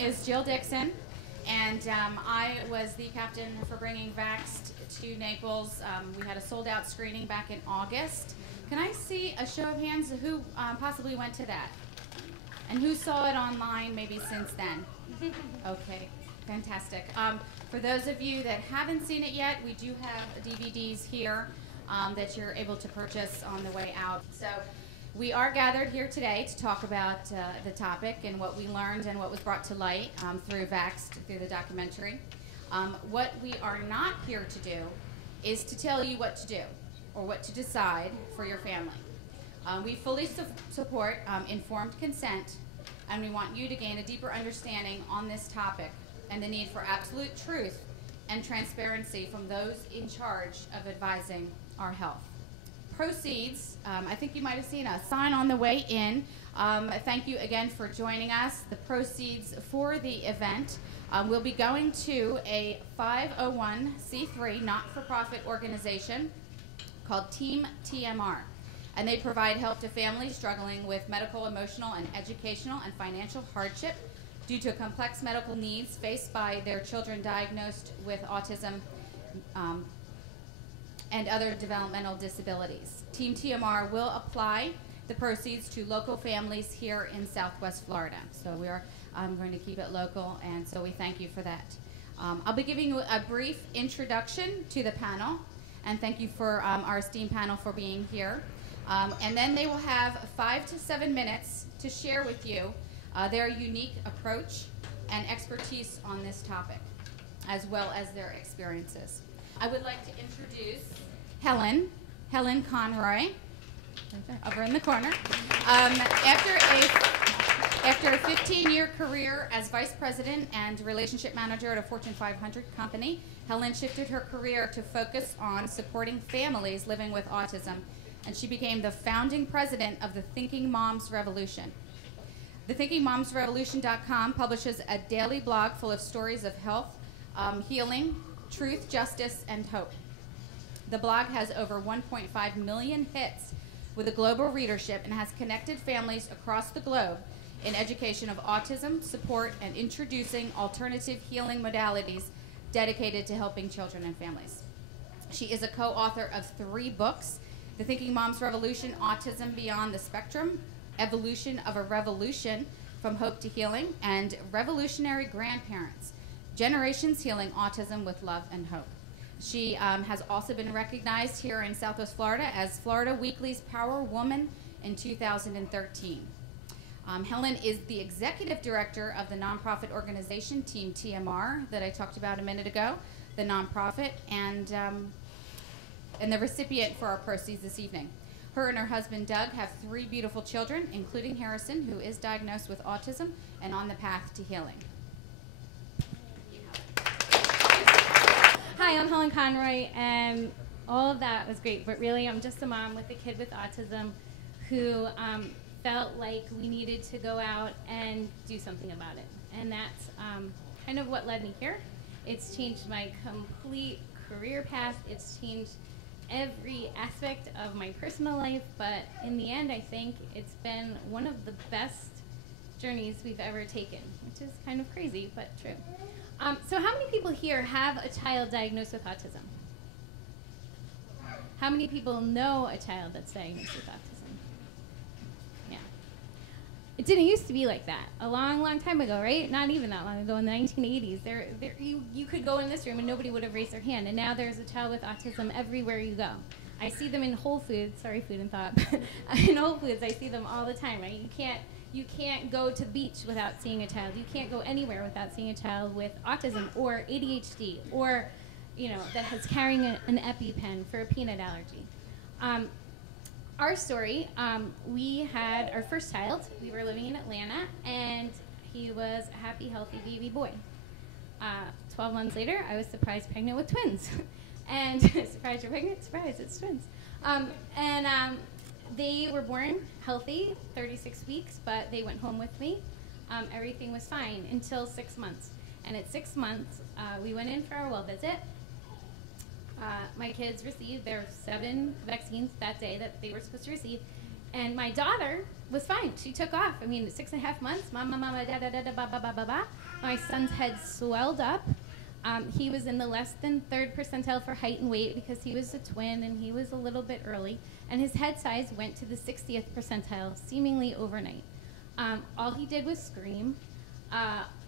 is Jill Dixon, and I was the captain for bringing Vaxxed to Naples. We had a sold-out screening back in August. Can I see a show of hands who possibly went to that? And who saw it online maybe since then? Okay, fantastic. For those of you that haven't seen it yet, we do have DVDs here that you're able to purchase on the way out. So we are gathered here today to talk about the topic and what we learned and what was brought to light through Vaxxed, through the documentary. What we are not here to do is to tell you what to do or what to decide for your family. We fully support informed consent, and we want you to gain a deeper understanding on this topic and the need for absolute truth and transparency from those in charge of advising our health. Proceeds, I think you might have seen a sign on the way in. Thank you again for joining us. The proceeds for the event will be going to a 501c3 not-for-profit organization called Team TMR. And they provide help to families struggling with medical, emotional, and educational and financial hardship due to complex medical needs faced by their children diagnosed with autism and other developmental disabilities. Team TMR will apply the proceeds to local families here in Southwest Florida. So we are going to keep it local, and so we thank you for that. I'll be giving you a brief introduction to the panel, and thank you for our esteemed panel for being here. And then they will have 5 to 7 minutes to share with you their unique approach and expertise on this topic, as well as their experiences. I would like to introduce Helen Conroy, over in the corner. After a 15-year career as vice president and relationship manager at a Fortune 500 company, Helen shifted her career to focus on supporting families living with autism, and she became the founding president of the Thinking Moms Revolution. The ThinkingMomsRevolution.com publishes a daily blog full of stories of health, healing, truth, justice, and hope. The blog has over 1.5 million hits with a global readership and has connected families across the globe in education of autism, support, and introducing alternative healing modalities dedicated to helping children and families. She is a co-author of 3 books: The Thinking Moms Revolution, Autism Beyond the Spectrum, Evolution of a Revolution, From Hope to Healing, and Revolutionary Grandparents, Generations Healing Autism with Love and Hope. She has also been recognized here in Southwest Florida as Florida Weekly's Power Woman in 2013. Helen is the executive director of the nonprofit organization Team TMR that I talked about a minute ago, the nonprofit, and the recipient for our proceeds this evening. Her and her husband Doug have 3 beautiful children, including Harrison, who is diagnosed with autism and on the path to healing. Hi, I'm Helen Conroy, and all of that was great, but really I'm just a mom with a kid with autism who felt like we needed to go out and do something about it. And that's kind of what led me here. It's changed my complete career path. It's changed every aspect of my personal life, but in the end, I think it's been one of the best journeys we've ever taken, which is kind of crazy, but true. So how many people here have a child diagnosed with autism? How many people know a child that's diagnosed with autism? Yeah. It didn't used to be like that. A long, long time ago, right? Not even that long ago, in the 1980s. You could go in this room and nobody would have raised their hand, and now there's a child with autism everywhere you go. I see them in Whole Foods. Sorry, Food and Thought. In Whole Foods, I see them all the time, right? You can't go to the beach without seeing a child. You can't go anywhere without seeing a child with autism or ADHD or, that is carrying an EpiPen for a peanut allergy. Our story, we had our first child. We were living in Atlanta, and he was a happy, healthy baby boy. 12 months later, I was surprised pregnant with twins. And surprise, you're pregnant? Surprise, it's twins. They were born healthy, 36 weeks, but they went home with me. Everything was fine until 6 months. And at 6 months, we went in for our well visit. My kids received their 7 vaccines that day that they were supposed to receive. And my daughter was fine. She took off. 6.5 months, mama, da, da, da, da, ba, ba, ba, ba, ba. My son's head swelled up. He was in the less than 3rd percentile for height and weight because he was a twin and he was a little bit early. And his head size went to the 60th percentile, seemingly overnight. All he did was scream.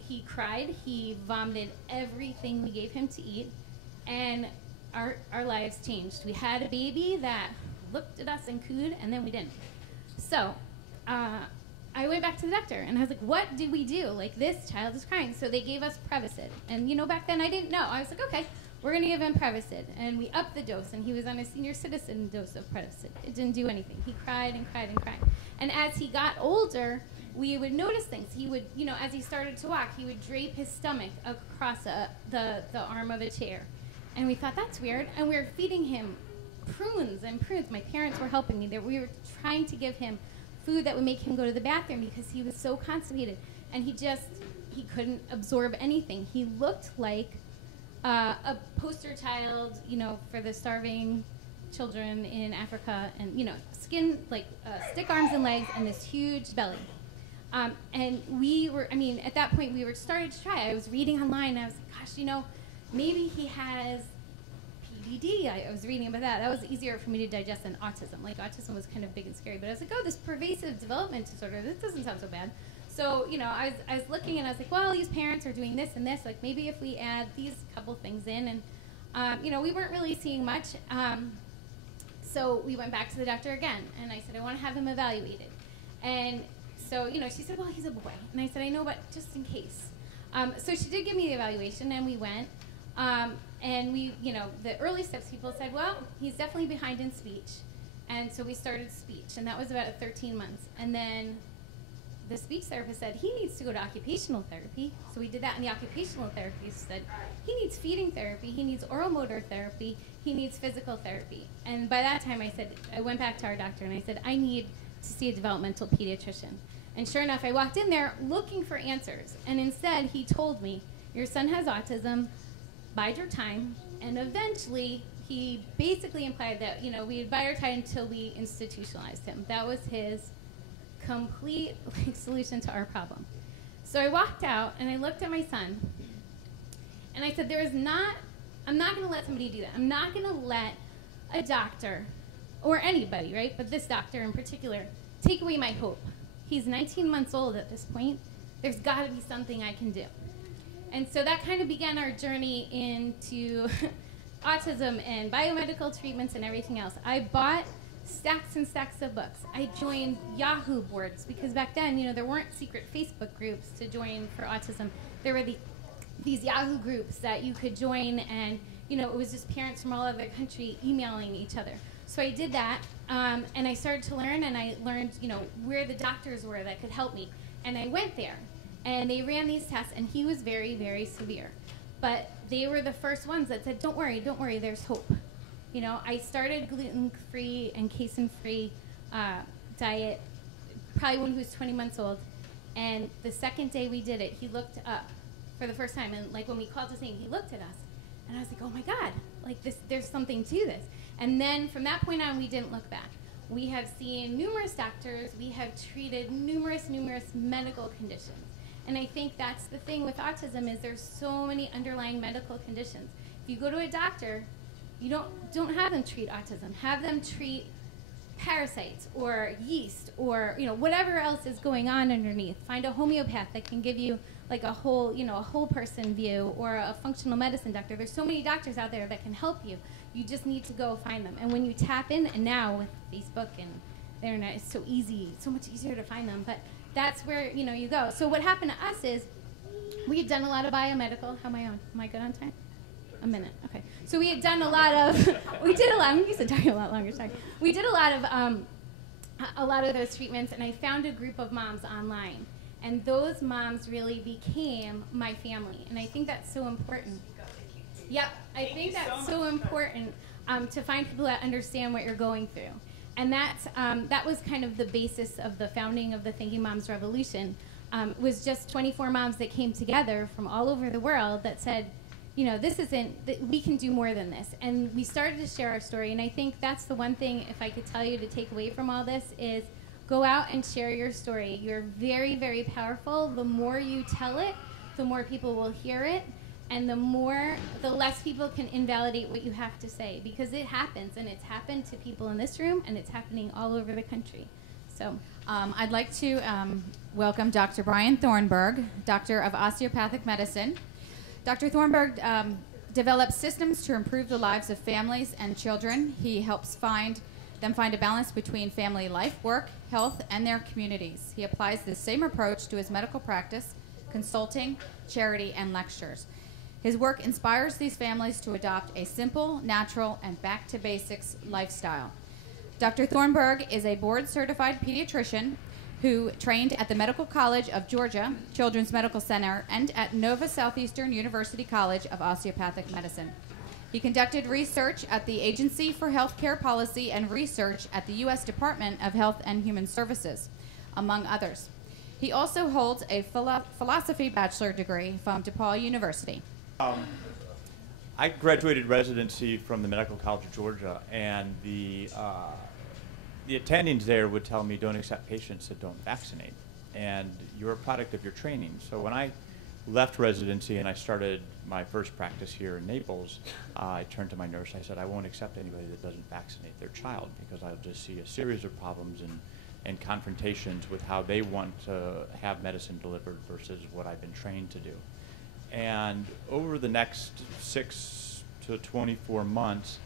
He cried. He vomited everything we gave him to eat. And our lives changed. We had a baby that looked at us and cooed, and then we didn't. So I went back to the doctor, and I was like, what did we do? Like, this child is crying. So they gave us Prevacid. And, you know, back then I didn't know. I was like, okay, we're going to give him Prevacid. And we upped the dose, and he was on a senior citizen dose of Prevacid. It didn't do anything. He cried and cried and cried. And as he got older, we would notice things. He would, you know, as he started to walk, he would drape his stomach across the arm of a chair. And we thought, that's weird. And we were feeding him prunes and prunes. My parents were helping me. We were trying to give him food that would make him go to the bathroom because he was so constipated. And he couldn't absorb anything. He looked like a poster child, you know, for the starving children in Africa. And, you know, skin, like stick arms and legs and this huge belly. And we were, I mean, at that point we were starting to try. I was reading online and I was like, gosh, you know, maybe he has PDD. I was reading about that. That was easier for me to digest than autism. Like, autism was kind of big and scary. But I was like, oh, this pervasive development disorder, this doesn't sound so bad. So, you know, I was looking and I was like, well, these parents are doing this and this. Like, maybe if we add these couple things in. And, you know, we weren't really seeing much. So we went back to the doctor again. And I said, I want to have him evaluated. And so, you know, she said, well, he's a boy. And I said, I know, but just in case. So she did give me the evaluation, and we went. And we, you know, the early steps, people said, well, he's definitely behind in speech. And so we started speech, and that was about 13 months. And then the speech therapist said, he needs to go to occupational therapy. So we did that, and the occupational therapist said, he needs feeding therapy, he needs oral motor therapy, he needs physical therapy. And by that time, I went back to our doctor, and I said, I need to see a developmental pediatrician. And sure enough, I walked in there looking for answers. And instead, he told me, your son has autism, bide your time. And eventually, he basically implied that, you know, we'd bide our time until we institutionalized him. That was his complete solution to our problem. So I walked out, and I looked at my son. And I said, I'm not going to let somebody do that. I'm not going to let a doctor, or anybody, right, but this doctor in particular, take away my hope. He's 19 months old at this point. There's got to be something I can do. And so that kind of began our journey into autism and biomedical treatments and everything else. I bought stacks and stacks of books. I joined Yahoo boards because back then, you know, there weren't secret Facebook groups to join for autism. There were these Yahoo groups that you could join, and, you know, it was just parents from all over the country emailing each other. So I did that, and I started to learn, and I learned, you know, where the doctors were that could help me. And I went there, and they ran these tests, and he was very, very severe. But they were the first ones that said, don't worry, there's hope. You know, I started gluten-free and casein-free diet, probably when he was 20 months old. And the second day we did it, he looked up for the first time. And, like, when we called his name, he looked at us. And I was like, oh, my God, like, there's something to this. And then from that point on, we didn't look back. We have seen numerous doctors. We have treated numerous medical conditions. And I think that's the thing with autism is there's so many underlying medical conditions. If you go to a doctor, you don't have them treat autism. Have them treat parasites or yeast or, you know, whatever else is going on underneath. Find a homeopath that can give you like a whole, you know, a whole person view, or a functional medicine doctor. There's so many doctors out there that can help you. You just need to go find them. And when you tap in, and now with Facebook and the internet, it's so easy, so much easier to find them. But that's where, you know, you go. So what happened to us is we had done a lot of biomedical. How am I on? Am I good on time? A minute. Okay. So we had done a lot of, I'm used to talking a lot longer. Sorry. We did a lot of those treatments, and I found a group of moms online. And those moms really became my family. And I think that's so important. Yep. I think that's so important to find people that understand what you're going through. And that was kind of the basis of the founding of the Thinking Moms Revolution. Was just 24 moms that came together from all over the world that said, you know, we can do more than this. And we started to share our story. And I think that's the one thing, if I could tell you to take away from all this, is go out and share your story. You're very, very powerful. The more you tell it, the more people will hear it, and the less people can invalidate what you have to say, because it happens, and it's happened to people in this room, and it's happening all over the country. So I'd like to welcome Dr. Brian Thornburg, Doctor of Osteopathic Medicine. Dr. Thornburg develops systems to improve the lives of families and children. He helps them find a balance between family life, work, health, and their communities. He applies the same approach to his medical practice, consulting, charity, and lectures. His work inspires these families to adopt a simple, natural, and back-to-basics lifestyle. Dr. Thornburg is a board-certified pediatrician who trained at the Medical College of Georgia Children's Medical Center and at Nova Southeastern University College of Osteopathic Medicine. He conducted research at the Agency for Healthcare Policy and Research at the U.S. Department of Health and Human Services, among others. He also holds a philosophy bachelor degree from DePaul University. I graduated residency from the Medical College of Georgia, and the attendings there would tell me, don't accept patients that don't vaccinate, and you're a product of your training. So when I left residency and I started my first practice here in Naples, I turned to my nurse. I said, I won't accept anybody that doesn't vaccinate their child, because I'll just see a series of problems and confrontations with how they want to have medicine delivered versus what I've been trained to do. And over the next 6 to 24 months,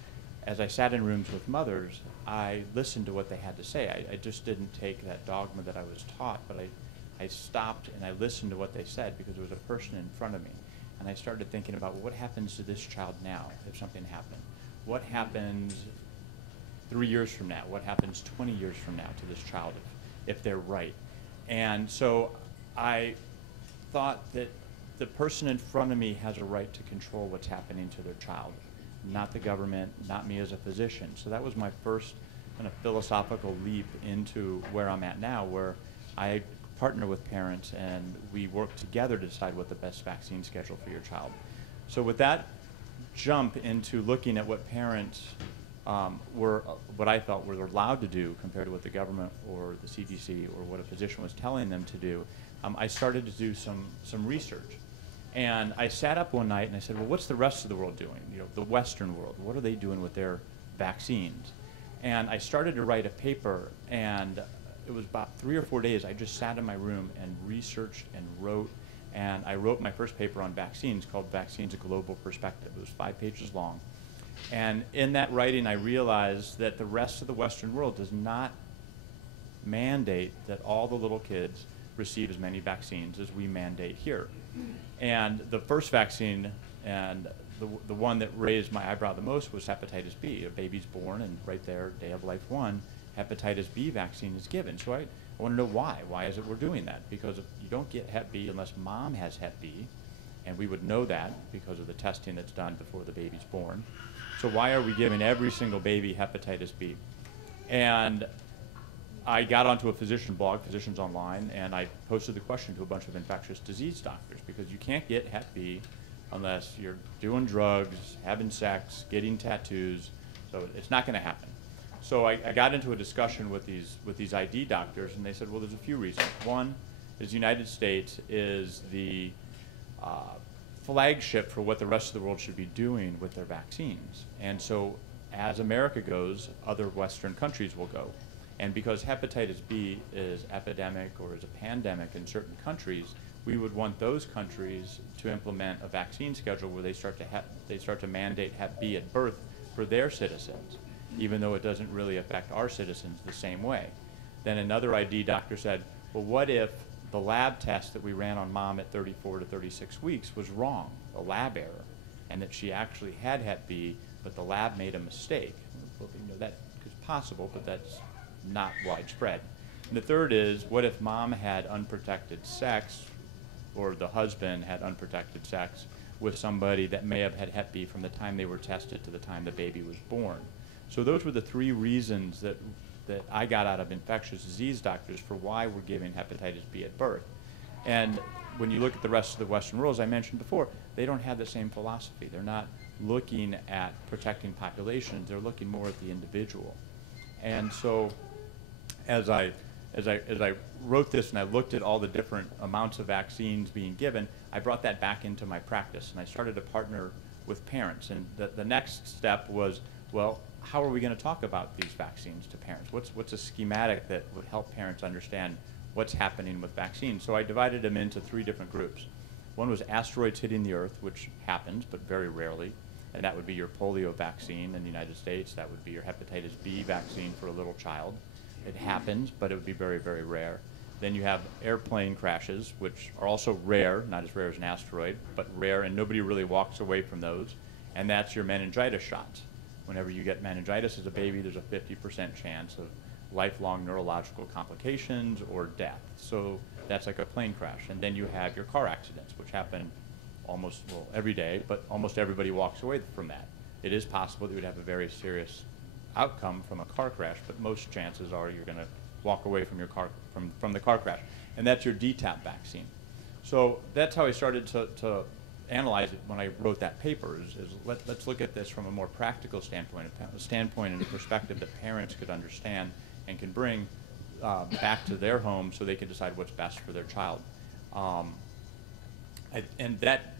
as I sat in rooms with mothers, I listened to what they had to say. I just didn't take that dogma that I was taught, but I stopped and I listened to what they said, because there was a person in front of me. And I started thinking about, well, what happens to this child now if something happened? What happens 3 years from now? What happens 20 years from now to this child if they're right? And so I thought that the person in front of me has a right to control what's happening to their child, not the government, not me as a physician. So that was my first kind of philosophical leap into where I'm at now, where I partner with parents and we work together to decide what the best vaccine schedule for your child. So with that jump into looking at what parents what I felt were allowed to do compared to what the government or the CDC or what a physician was telling them to do, I started to do some research. And I sat up one night and I said, well, what's the rest of the world doing? You know, the Western world, what are they doing with their vaccines? And I started to write a paper, and it was about 3 or 4 days. I just sat in my room and researched and wrote, and I wrote my first paper on vaccines called Vaccines: A Global Perspective. It was 5 pages long. And in that writing, I realized that the rest of the Western world does not mandate that all the little kids receive as many vaccines as we mandate here. And the first vaccine, and the one that raised my eyebrow the most, was hepatitis B. A baby's born, and right there, day of life 1, hepatitis B vaccine is given. So I want to know why. Why is it we're doing that? Because you don't get Hep B unless mom has Hep B, and we would know that because of the testing that's done before the baby's born. So why are we giving every single baby hepatitis B? And I got onto a physician blog, Physicians Online, and I posted the question to a bunch of infectious disease doctors, because you can't get Hep B unless you're doing drugs, having sex, getting tattoos, so it's not going to happen. So I got into a discussion with these ID doctors, and they said, well, there's a few reasons. One is the United States is the flagship for what the rest of the world should be doing with their vaccines. And so as America goes, other Western countries will go. And because hepatitis B is epidemic or is a pandemic in certain countries, we would want those countries to implement a vaccine schedule where they start to mandate Hep B at birth for their citizens, even though it doesn't really affect our citizens the same way. Then another ID doctor said, well, what if the lab test that we ran on mom at 34 to 36 weeks was wrong, a lab error, and that she actually had Hep B, but the lab made a mistake? Well, you know, that is possible, but that's not widespread. And the third is, what if mom had unprotected sex, or the husband had unprotected sex with somebody that may have had Hep B from the time they were tested to the time the baby was born? So those were the 3 reasons that I got out of infectious disease doctors for why we're giving hepatitis B at birth. And when you look at the rest of the Western world, as I mentioned before, they don't have the same philosophy. They're not looking at protecting populations, they're looking more at the individual. And so as I as I wrote this and I looked at all the different amounts of vaccines being given, I brought that back into my practice, and I started to partner with parents. And the next step was, well, how are we going to talk about these vaccines to parents? What's a schematic that would help parents understand what's happening with vaccines? So I divided them into 3 different groups. One was asteroids hitting the Earth, which happens, but very rarely. And that would be your polio vaccine in the United States. That would be your hepatitis B vaccine for a little child. It happens, but it would be very, very rare. Then you have airplane crashes, which are also rare, not as rare as an asteroid, but rare, and nobody really walks away from those. And that's your meningitis shots. Whenever you get meningitis as a baby, there's a 50% chance of lifelong neurological complications or death. So that's like a plane crash. And then you have your car accidents, which happen almost, well, every day, but almost everybody walks away from that. It is possible that you would have a very serious outcome from a car crash, but most chances are you're going to walk away from your car, from the car crash. And that's your DTaP vaccine. So that's how I started to analyze it when I wrote that paper, is let's look at this from a more practical standpoint, a standpoint and a perspective that parents could understand and can bring back to their home so they can decide what's best for their child. And that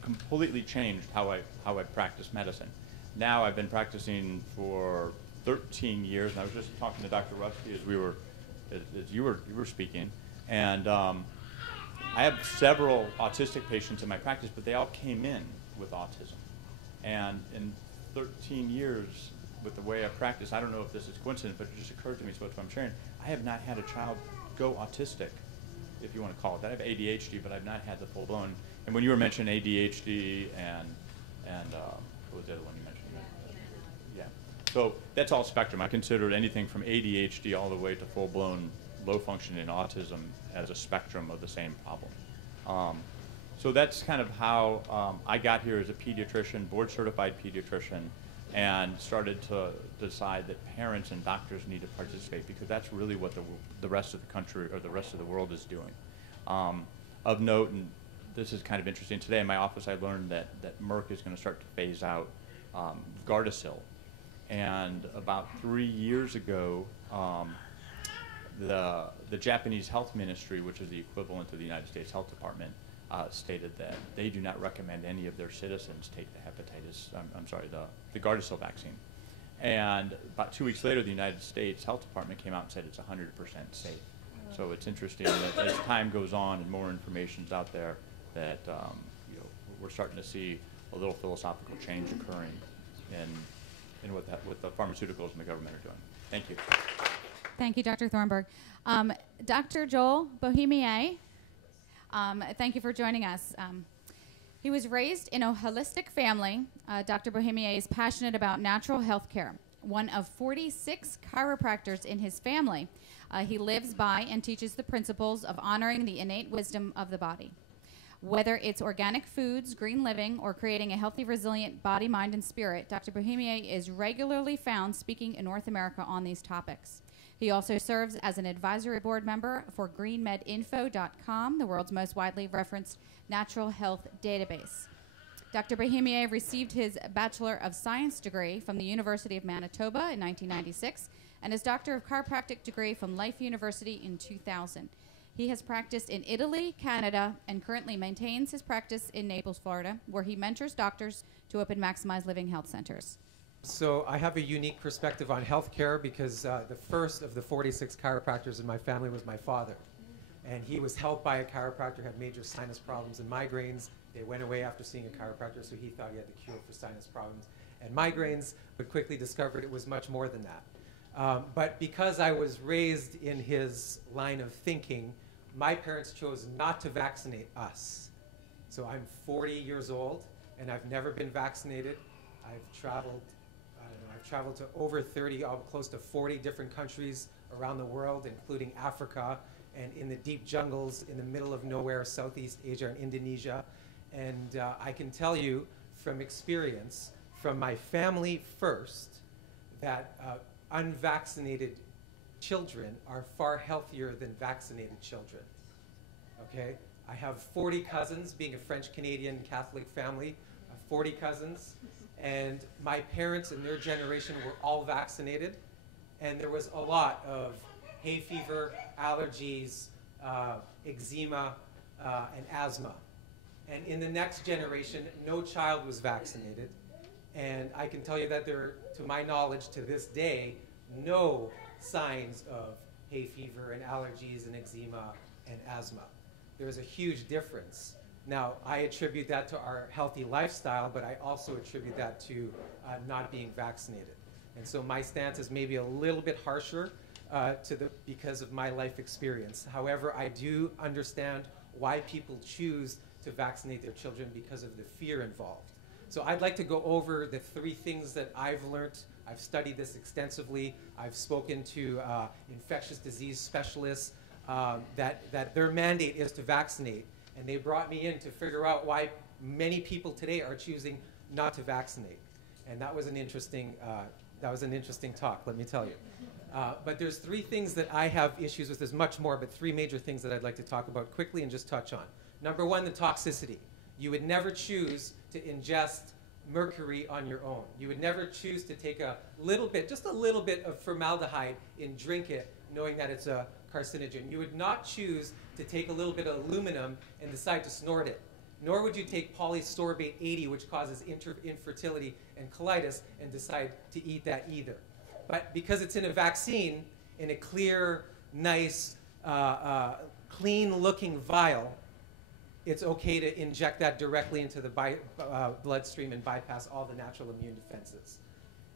completely changed how I practice medicine. Now I've been practicing for 13 years, and I was just talking to Dr. Rusty as you were speaking, and I have several autistic patients in my practice, but they all came in with autism. And in 13 years, with the way I practice, I don't know if this is coincidence, but it just occurred to me, so that's what I'm sharing. I have not had a child go autistic, if you want to call it that. I have ADHD, but I've not had the full-blown. And when you were mentioning ADHD and what was the other one you mentioned? Yeah. So that's all spectrum. I consider anything from ADHD all the way to full-blown low-functioning autism as a spectrum of the same problem. So that's kind of how I got here as a pediatrician, board-certified pediatrician, and started to decide that parents and doctors need to participate, because that's really what the rest of the country or the rest of the world is doing. Of note, and this is kind of interesting, today in my office I learned that Merck is going to start to phase out Gardasil. And about 3 years ago, the Japanese Health Ministry, which is the equivalent of the United States Health Department, stated that they do not recommend any of their citizens take the Gardasil vaccine. And about 2 weeks later, the United States Health Department came out and said it's 100% safe. So it's interesting that as time goes on and more information's out there, that we're starting to see a little philosophical change occurring in what the pharmaceuticals and the government are doing. Thank you. Thank you, Dr. Thornburg. Dr. Joel Bohemier, thank you for joining us. He was raised in a holistic family. Dr. Bohemier is passionate about natural health care. One of 46 chiropractors in his family, he lives by and teaches the principles of honoring the innate wisdom of the body. Whether it's organic foods, green living, or creating a healthy, resilient body, mind, and spirit, Dr. Bohemier is regularly found speaking in North America on these topics. He also serves as an advisory board member for greenmedinfo.com, the world's most widely referenced natural health database. Dr. Bohemier received his Bachelor of Science degree from the University of Manitoba in 1996 and his Doctor of Chiropractic degree from Life University in 2000. He has practiced in Italy, Canada, and currently maintains his practice in Naples, Florida, where he mentors doctors to open Maximize Living health centers. So I have a unique perspective on healthcare because the first of the 46 chiropractors in my family was my father. And he was helped by a chiropractor, had major sinus problems and migraines. They went away after seeing a chiropractor, so he thought he had the cure for sinus problems and migraines, but quickly discovered it was much more than that. But because I was raised in his line of thinking, my parents chose not to vaccinate us. So I'm 40 years old, and I've never been vaccinated. I've traveled to over 30, close to 40 different countries around the world, including Africa and in the deep jungles in the middle of nowhere, Southeast Asia and Indonesia. And I can tell you from experience, from my family first, that unvaccinated children are far healthier than vaccinated children. Okay? I have 40 cousins, being a French-Canadian Catholic family, 40 cousins. And my parents and their generation were all vaccinated, and there was a lot of hay fever, allergies, eczema, and asthma. And in the next generation, no child was vaccinated. And I can tell you that there are, to my knowledge, to this day, no signs of hay fever and allergies and eczema and asthma. There is a huge difference. Now, I attribute that to our healthy lifestyle, but I also attribute that to not being vaccinated. And so my stance is maybe a little bit harsher because of my life experience. However, I do understand why people choose to vaccinate their children because of the fear involved. So I'd like to go over the 3 things that I've learned. I've studied this extensively. I've spoken to infectious disease specialists that their mandate is to vaccinate. And they brought me in to figure out why many people today are choosing not to vaccinate. And that was an interesting talk, let me tell you. But there's 3 things that I have issues with. There's much more, but 3 major things that I'd like to talk about quickly and just touch on. Number 1, the toxicity. You would never choose to ingest mercury on your own. You would never choose to take a little bit, just a little bit of formaldehyde and drink it, knowing that it's a carcinogen. You would not choose to take a little bit of aluminum and decide to snort it. Nor would you take polysorbate 80, which causes infertility and colitis, and decide to eat that either. But because it's in a vaccine, in a clear, nice, clean-looking vial, it's okay to inject that directly into the bloodstream and bypass all the natural immune defenses.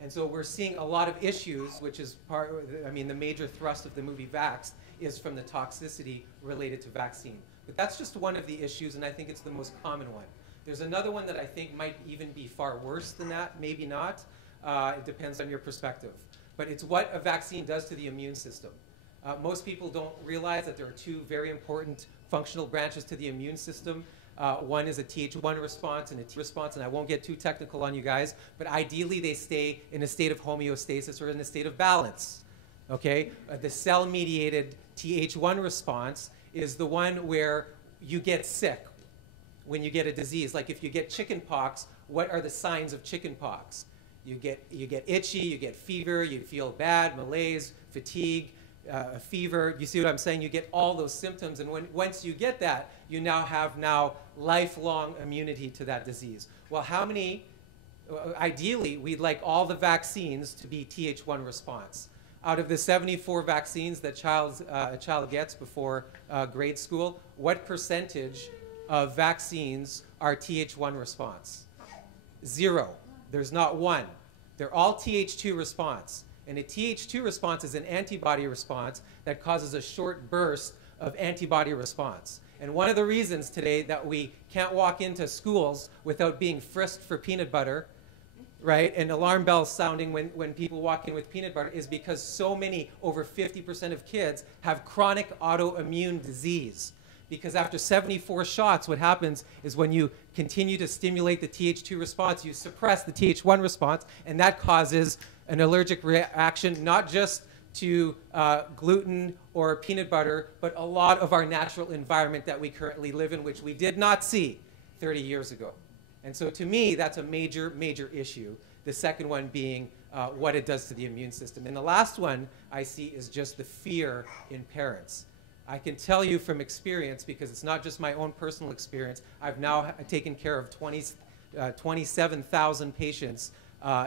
And so we're seeing a lot of issues, which is the major thrust of the movie Vaxxed is from the toxicity related to vaccine. But that's just one of the issues, and I think it's the most common one. There's another one that I think might even be far worse than that, maybe not. It depends on your perspective. But it's what a vaccine does to the immune system. Most people don't realize that there are 2 very important functional branches to the immune system. One is a Th1 response and a T response, and I won't get too technical on you guys, but ideally they stay in a state of homeostasis or in a state of balance. Okay? The cell-mediated Th1 response is the one where you get sick when you get a disease. Like if you get chicken pox, what are the signs of chicken pox? You get itchy, you get fever, you feel bad, malaise, fatigue, fever. You see what I'm saying? You get all those symptoms, and once you get that, you now have lifelong immunity to that disease. Well, how many? Ideally, we'd like all the vaccines to be Th1 response. Out of the 74 vaccines that a child gets before grade school, what percentage of vaccines are Th1 response? 0. There's not 1. They're all Th2 response. And a Th2 response is an antibody response that causes a short burst of antibody response. And one of the reasons today that we can't walk into schools without being frisked for peanut butter, right, and alarm bells sounding when people walk in with peanut butter is because so many, over 50% of kids, have chronic autoimmune disease. Because after 74 shots, what happens is when you continue to stimulate the Th2 response, you suppress the Th1 response, and that causes an allergic reaction, not just to gluten or peanut butter, but a lot of our natural environment that we currently live in, which we did not see 30 years ago. And so to me, that's a major, major issue. The second one being what it does to the immune system. And the last one I see is just the fear in parents. I can tell you from experience, because it's not just my own personal experience, I've now taken care of 27,000 patients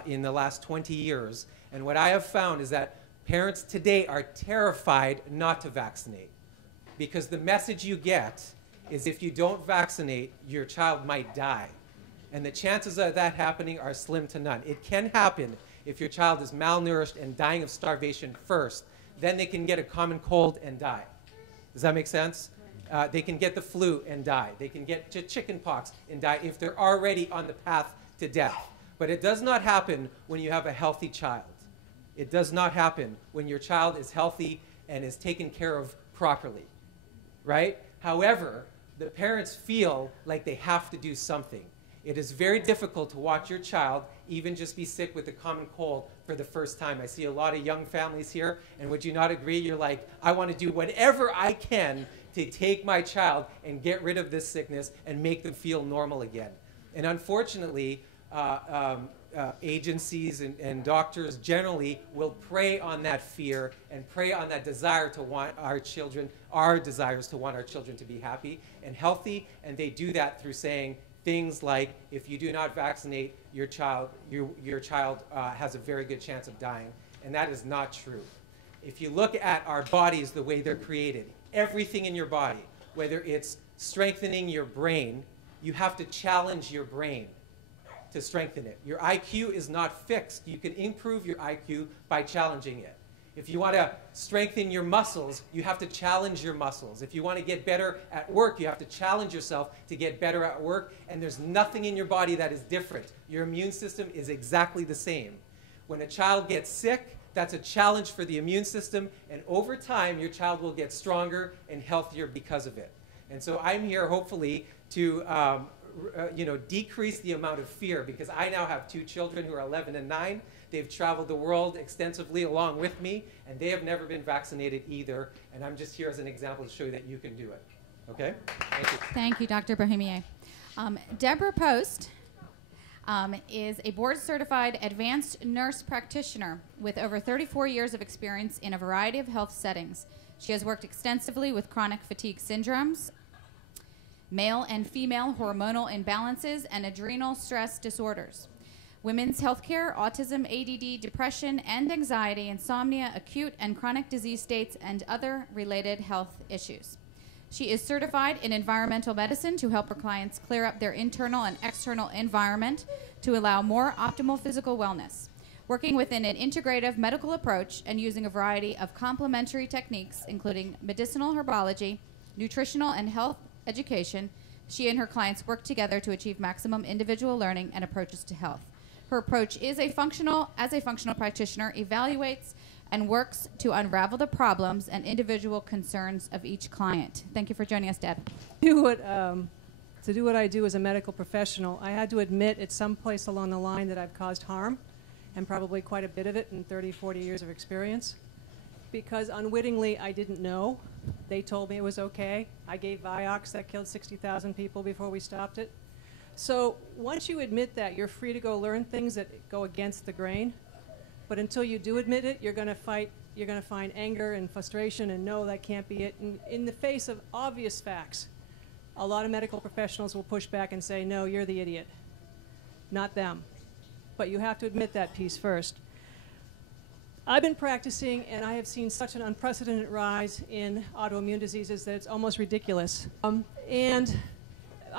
in the last 20 years. And what I have found is that parents today are terrified not to vaccinate. Because the message you get is if you don't vaccinate, your child might die. And the chances of that happening are slim to none. It can happen if your child is malnourished and dying of starvation first. Then they can get a common cold and die. Does that make sense? They can get the flu and die. They can get chicken pox and die if they're already on the path to death. But it does not happen when you have a healthy child. It does not happen when your child is healthy and is taken care of properly, right? However, the parents feel like they have to do something. It is very difficult to watch your child even just be sick with a common cold for the first time. I see a lot of young families here, and would you not agree? You're like, I want to do whatever I can to take my child and get rid of this sickness and make them feel normal again. And unfortunately, agencies and doctors generally will prey on that fear and prey on that desire to want our desires to want our children to be happy and healthy, and they do that through saying things like, if you do not vaccinate your child, your child has a very good chance of dying, and that is not true. If you look at our bodies the way they're created, everything in your body, whether it's strengthening your brain, you have to challenge your brain to strengthen it. Your IQ is not fixed. You can improve your IQ by challenging it. If you want to strengthen your muscles, you have to challenge your muscles. If you want to get better at work, you have to challenge yourself to get better at work, and there's nothing in your body that is different. Your immune system is exactly the same. When a child gets sick, that's a challenge for the immune system, and over time, your child will get stronger and healthier because of it. And so I'm here, hopefully, to decrease the amount of fear, because I now have 2 children who are 11 and 9. They've traveled the world extensively along with me, and they have never been vaccinated either. And I'm just here as an example to show you that you can do it. Okay? Thank you. Thank you, Dr. Bohemier. Deborah Post is a board-certified advanced nurse practitioner with over 34 years of experience in a variety of health settings. She has worked extensively with chronic fatigue syndromes, male and female hormonal imbalances, and adrenal stress disorders, women's healthcare, autism, ADD, depression and anxiety, insomnia, acute and chronic disease states, and other related health issues. She is certified in environmental medicine to help her clients clear up their internal and external environment to allow more optimal physical wellness. Working within an integrative medical approach and using a variety of complementary techniques, including medicinal herbology, nutritional and health education, she and her clients work together to achieve maximum individual learning and approaches to health. Her approach is as a functional practitioner, evaluates and works to unravel the problems and individual concerns of each client. Thank you for joining us, Deb. To do what I do as a medical professional, I had to admit at some place along the line that I've caused harm, and probably quite a bit of it in 30, 40 years of experience, because unwittingly I didn't know. They told me it was okay. I gave Vioxx that killed 60,000 people before we stopped it. So once you admit that, you're free to go learn things that go against the grain. But until you do admit it, you're going to fight. You're going to find anger and frustration and no, that can't be it. And in the face of obvious facts, a lot of medical professionals will push back and say, no, you're the idiot, not them. But you have to admit that piece first. I've been practicing, and I have seen such an unprecedented rise in autoimmune diseases that it's almost ridiculous.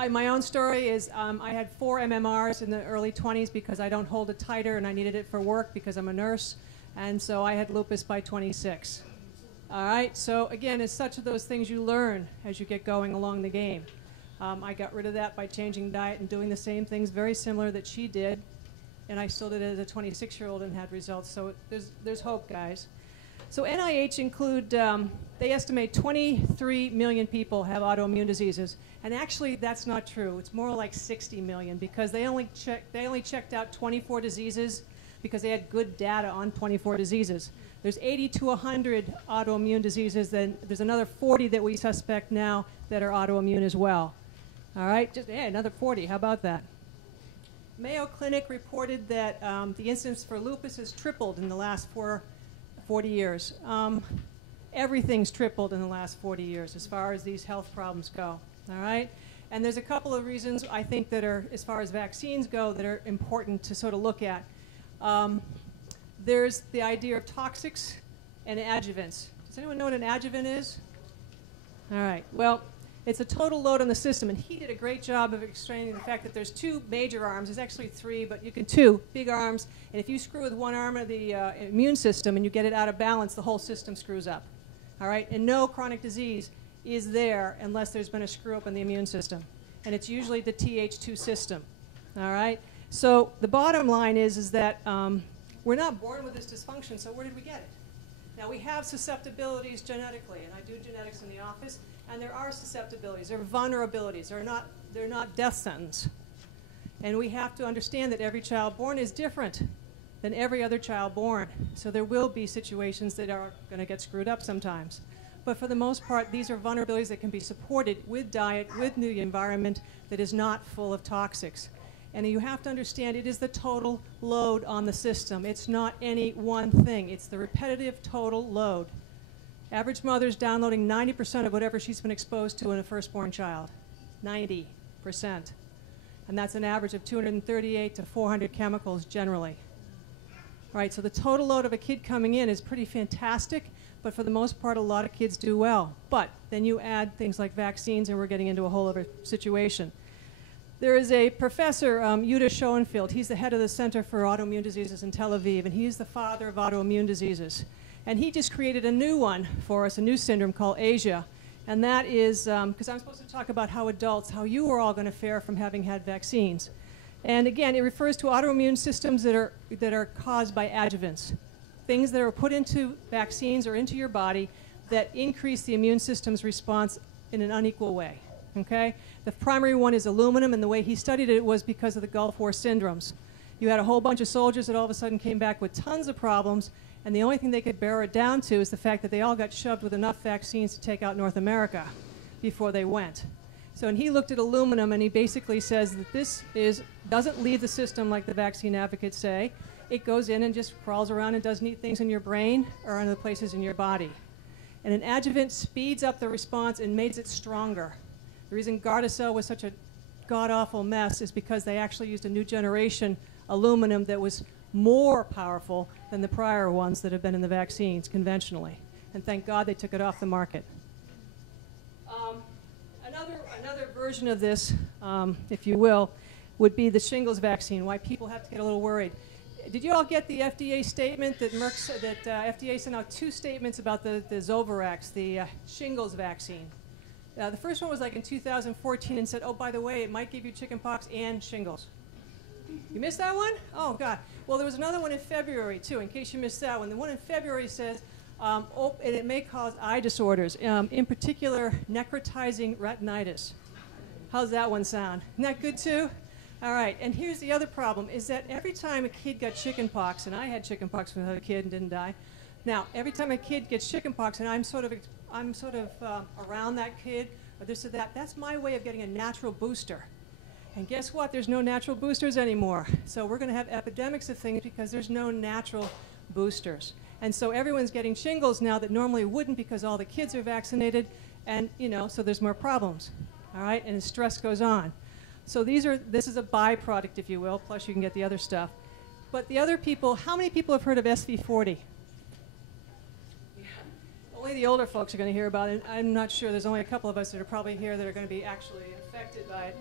My own story is I had 4 MMRs in the early 20s because I don't hold a titer, and I needed it for work because I'm a nurse, and so I had lupus by 26. All right, so again, it's such of those things you learn as you get going along the game. I got rid of that by changing diet and doing the same things very similar that she did, and I still did it as a 26-year-old and had results. So there's hope, guys. So NIH include, they estimate 23 million people have autoimmune diseases. And actually, that's not true. It's more like 60 million because they only checked out 24 diseases because they had good data on 24 diseases. There's 80 to 100 autoimmune diseases. Then there's another 40 that we suspect now that are autoimmune as well. All right, just another 40. How about that? Mayo Clinic reported that the incidence for lupus has tripled in the last 40 years. Everything's tripled in the last 40 years as far as these health problems go. All right? And there's a couple of reasons I think that are, as far as vaccines go, that are important to sort of look at. There's the idea of toxics and adjuvants. Does anyone know what an adjuvant is? All right. Well, it's a total load on the system, and he did a great job of explaining the fact that there's 2 major arms. There's actually 3, but you can 2 big arms, and if you screw with one arm of the immune system and you get it out of balance, the whole system screws up. All right? And no chronic disease is there unless there's been a screw up in the immune system, and it's usually the Th2 system. All right? So the bottom line is that we're not born with this dysfunction, so where did we get it? Now, we have susceptibilities genetically, and I do genetics in the office, and there are susceptibilities. There are vulnerabilities. They're not death sentence. And we have to understand that every child born is different than every other child born. So there will be situations that are going to get screwed up sometimes. But for the most part, these are vulnerabilities that can be supported with diet, with the environment that is not full of toxics. And you have to understand it is the total load on the system. It's not any one thing. It's the repetitive total load. Average mother's downloading 90% of whatever she's been exposed to in a firstborn child. 90%. And that's an average of 238 to 400 chemicals generally. Right, so the total load of a kid coming in is pretty fantastic, but for the most part, a lot of kids do well. But then you add things like vaccines, and we're getting into a whole other situation. There is a professor, Yuda Schoenfeld. He's the head of the Center for Autoimmune Diseases in Tel Aviv, and he's the father of autoimmune diseases. And he just created a new one for us, a new syndrome called Asia. And that is, because I'm supposed to talk about how adults, how you are all going to fare from having had vaccines. And again, it refers to autoimmune systems that are caused by adjuvants, things that are put into vaccines or into your body that increase the immune system's response in an unequal way. Okay? The primary one is aluminum, and the way he studied it was because of the Gulf War syndromes. You had a whole bunch of soldiers that all of a sudden came back with tons of problems, and the only thing they could bear it down to is the fact that they all got shoved with enough vaccines to take out North America before they went. So, and he looked at aluminum, and he basically says that this doesn't leave the system like the vaccine advocates say. It goes in and just crawls around and does neat things in your brain or in other places in your body. And an adjuvant speeds up the response and makes it stronger. The reason Gardasil was such a god-awful mess is because they actually used a new generation aluminum that was more powerful than the prior ones that have been in the vaccines conventionally. And thank God they took it off the market. Another version of this, if you will, would be the shingles vaccine, why people have to get a little worried. Did you all get the FDA statement that FDA sent out 2 statements about the Zovirax, the shingles vaccine? The first one was like in 2014 and said, oh, by the way, it might give you chickenpox and shingles. You missed that one? Oh, God. Well, there was another one in February, too, in case you missed that one. The one in February says, and it may cause eye disorders, in particular, necrotizing retinitis. How's that one sound? Isn't that good, too? All right, and here's the other problem, is that every time a kid got chickenpox, and I had chickenpox when I was a kid and didn't die. Now, every time a kid gets chickenpox, and I'm sort of around that kid, or this or that, that's my way of getting a natural booster. And guess what? There's no natural boosters anymore. So we're going to have epidemics of things because there's no natural boosters. And so everyone's getting shingles now that normally wouldn't because all the kids are vaccinated, and so there's more problems. All right, and the stress goes on. So this is a byproduct, if you will, plus you can get the other stuff. But the other people, how many people have heard of SV40? Yeah. Only the older folks are going to hear about it. I'm not sure. There's only a couple of us that are probably here that are going to be actually affected by it.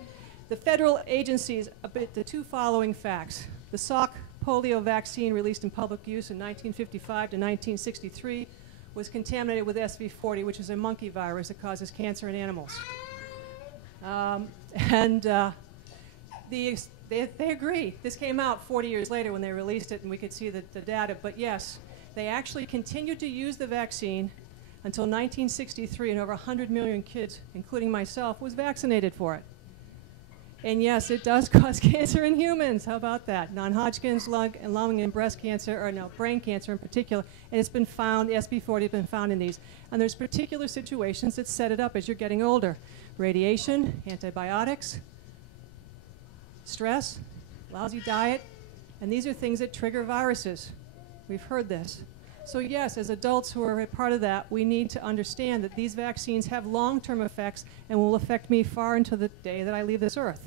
The federal agencies admit the 2 following facts. The Salk polio vaccine released in public use in 1955 to 1963 was contaminated with SV40, which is a monkey virus that causes cancer in animals. They agree. This came out 40 years later when they released it, and we could see the data. But yes, they actually continued to use the vaccine until 1963, and over 100 million kids, including myself, was vaccinated for it. And yes, it does cause cancer in humans. How about that? Non-Hodgkin's, lung, and breast cancer, or no, brain cancer in particular. And it's been found, SV40 has been found in these. And there's particular situations that set it up as you're getting older. Radiation, antibiotics, stress, lousy diet, and these are things that trigger viruses. We've heard this. So yes, as adults who are a part of that, we need to understand that these vaccines have long-term effects and will affect me far into the day that I leave this earth.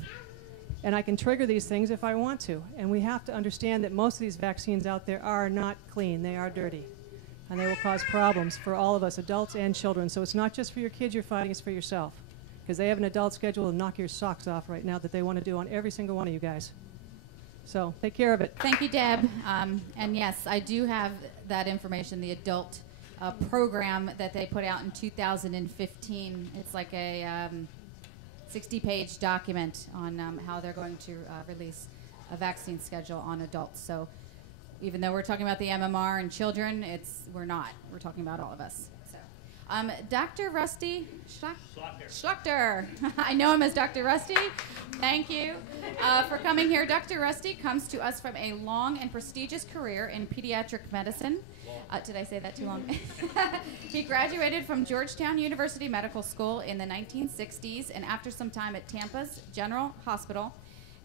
And I can trigger these things if I want to. And we have to understand that most of these vaccines out there are not clean. They are dirty. And they will cause problems for all of us, adults and children. So it's not just for your kids you're fighting, it's for yourself. Because they have an adult schedule to knock your socks off right now that they want to do on every single one of you guys. So take care of it. Thank you, Deb. And yes, I do have that information, the adult program that they put out in 2015. It's like a 60-page document on how they're going to release a vaccine schedule on adults. So even though we're talking about the MMR and children, we're not. We're talking about all of us. Dr. Rusty Schlatter. I know him as Dr. Rusty. Thank you for coming here. Dr. Rusty comes to us from a long and prestigious career in pediatric medicine. Did I say that too long? He graduated from Georgetown University Medical School in the 1960s, and after some time at Tampa's General Hospital,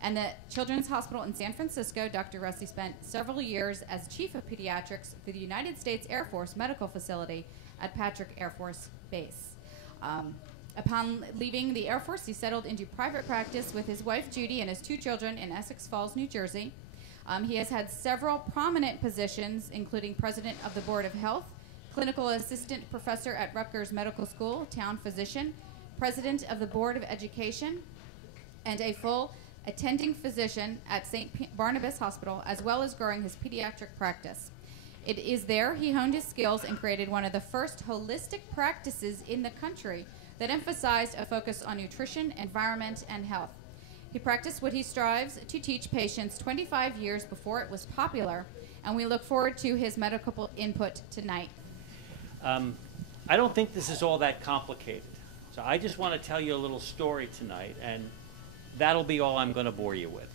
And the Children's Hospital in San Francisco, Dr. Rusty spent several years as chief of pediatrics for the United States Air Force Medical Facility at Patrick Air Force Base. Upon leaving the Air Force, he settled into private practice with his wife, Judy, and his 2 children in Essex Falls, New Jersey. He has had several prominent positions, including president of the Board of Health, clinical assistant professor at Rutgers Medical School, town physician, president of the Board of Education, and a full attending physician at St. Barnabas Hospital, as well as growing his pediatric practice. It is there he honed his skills and created one of the first holistic practices in the country that emphasized a focus on nutrition, environment, and health. He practiced what he strives to teach patients 25 years before it was popular, and we look forward to his medical input tonight. I don't think this is all that complicated. So I just want to tell you a little story tonight, and that'll be all I'm going to bore you with.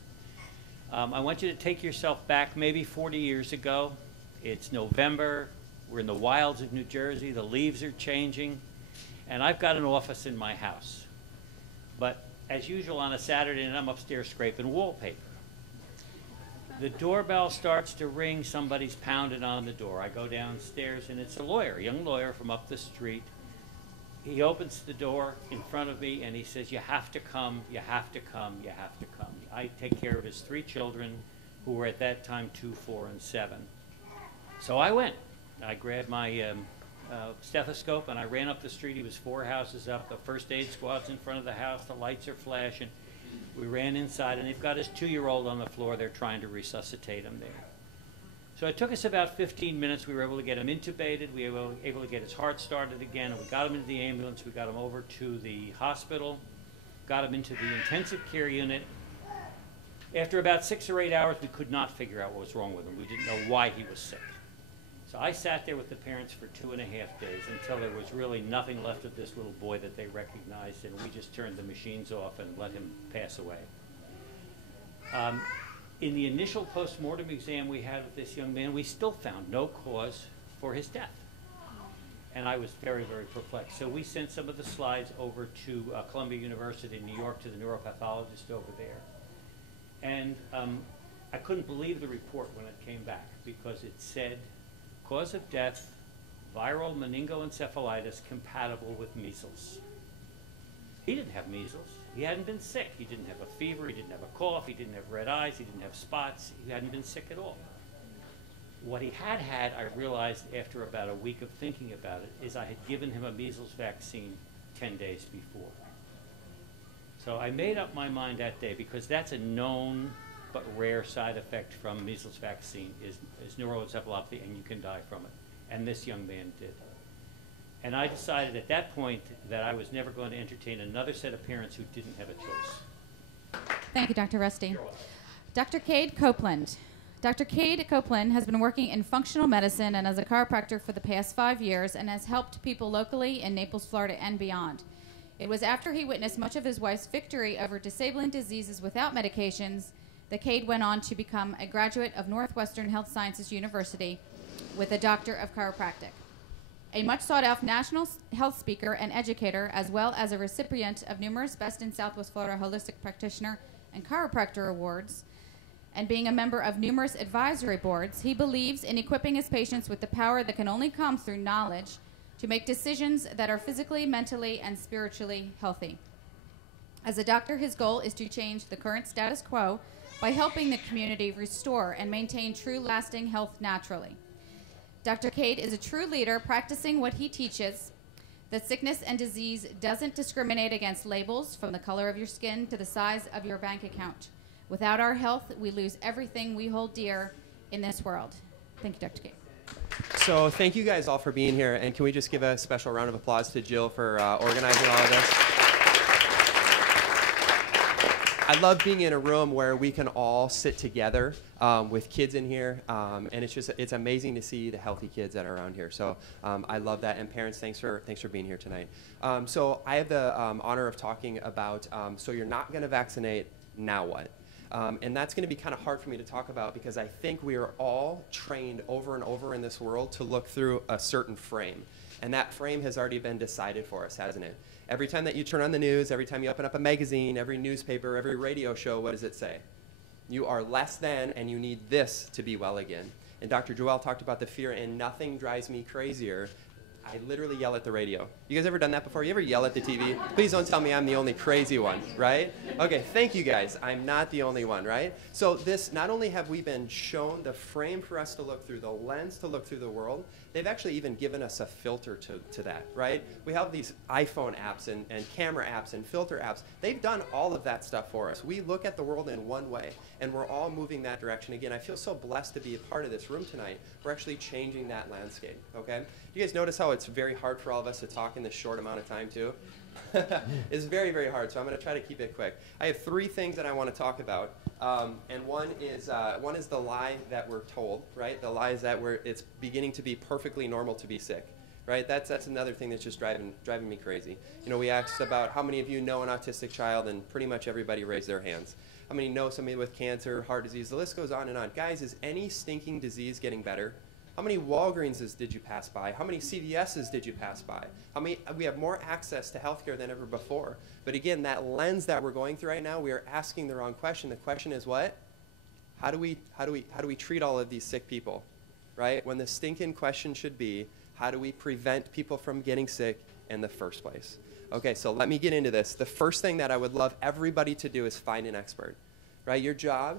I want you to take yourself back maybe 40 years ago. It's November. We're in the wilds of New Jersey. The leaves are changing. And I've got an office in my house. But as usual on a Saturday night, I'm upstairs scraping wallpaper. The doorbell starts to ring. Somebody's pounding on the door. I go downstairs, and it's a lawyer, a young lawyer from up the street. He opens the door in front of me, and he says, "You have to come, you have to come, you have to come." I take care of his 3 children, who were at that time 2, 4, and 7. So I went. I grabbed my stethoscope, and I ran up the street. He was 4 houses up. The first aid squad's in front of the house. The lights are flashing. We ran inside, and they've got his 2-year-old on the floor. They're trying to resuscitate him there. So it took us about 15 minutes. We were able to get him intubated. We were able to get his heart started again, and we got him into the ambulance. We got him over to the hospital, got him into the intensive care unit. After about 6 or 8 hours, we could not figure out what was wrong with him. We didn't know why he was sick. So I sat there with the parents for 2.5 days until there was really nothing left of this little boy that they recognized, and we just turned the machines off and let him pass away. In the initial post-mortem exam we had with this young man, we still found no cause for his death. And I was very, very perplexed. So we sent some of the slides over to Columbia University in New York to the neuropathologist over there. And I couldn't believe the report when it came back, because it said, cause of death, viral meningoencephalitis compatible with measles. He didn't have measles. He hadn't been sick. He didn't have a fever. He didn't have a cough. He didn't have red eyes. He didn't have spots. He hadn't been sick at all. What he had, I realized after about a week of thinking about it, is I had given him a measles vaccine 10 days before. So I made up my mind that day, because that's a known but rare side effect from measles vaccine is neuroencephalopathy, and you can die from it. And this young man did. And I decided at that point that I was never going to entertain another set of parents who didn't have a choice. Thank you, Dr. Rusty. Dr. Cade Copeland. Dr. Cade Copeland has been working in functional medicine and as a chiropractor for the past 5 years, and has helped people locally in Naples, Florida, and beyond. It was after he witnessed much of his wife's victory over disabling diseases without medications that Cade went on to become a graduate of Northwestern Health Sciences University with a Doctor of Chiropractic. A much sought-after national health speaker and educator, as well as a recipient of numerous Best in Southwest Florida Holistic Practitioner and Chiropractor Awards, and being a member of numerous advisory boards, he believes in equipping his patients with the power that can only come through knowledge to make decisions that are physically, mentally, and spiritually healthy. As a doctor, his goal is to change the current status quo by helping the community restore and maintain true lasting health naturally. Dr. Cade is a true leader practicing what he teaches, that sickness and disease doesn't discriminate against labels, from the color of your skin to the size of your bank account. Without our health, we lose everything we hold dear in this world. Thank you, Dr. Cade. So thank you guys all for being here, and can we just give a special round of applause to Jill for organizing all of this? I love being in a room where we can all sit together with kids in here, and it's amazing to see the healthy kids that are around here. So I love that, and parents, thanks for being here tonight. So I have the honor of talking about, so you're not going to vaccinate, now what? And that's going to be kind of hard for me to talk about, because I think we are all trained over and over in this world to look through a certain frame. And that frame has already been decided for us, hasn't it? Every time that you turn on the news, every time you open up a magazine, every newspaper, every radio show, what does it say? You are less than, and you need this to be well again. And Dr. Joelle talked about the fear, and nothing drives me crazier. I literally yell at the radio. You guys ever done that before? You ever yell at the TV? Please don't tell me I'm the only crazy one, right? Okay, thank you guys. I'm not the only one, right? So this, not only have we been shown the frame for us to look through, the lens to look through the world, they've actually even given us a filter to that, right? We have these iPhone apps and camera apps and filter apps. They've done all of that stuff for us. We look at the world in one way, and we're all moving that direction. Again, I feel so blessed to be a part of this room tonight. We're actually changing that landscape, okay? You guys notice how it's very hard for all of us to talk in this short amount of time, too? It's very, very hard, so I'm going to try to keep it quick. I have 3 things that I want to talk about, and one is the lie that we're told, right? The lie is that it's beginning to be perfectly normal to be sick, right? That's another thing that's just driving me crazy. You know, we asked about how many of you know an autistic child, and pretty much everybody raised their hands. How many know somebody with cancer, heart disease? The list goes on and on. Guys, is any stinking disease getting better? How many Walgreenses did you pass by? How many CVS's did you pass by? We have more access to healthcare than ever before. But again, that lens that we're going through right now, we are asking the wrong question. The question is what? How do we treat all of these sick people, right? When the stinking question should be, how do we prevent people from getting sick in the first place? Okay, so let me get into this. The first thing that I would love everybody to do is find an expert, right? Your job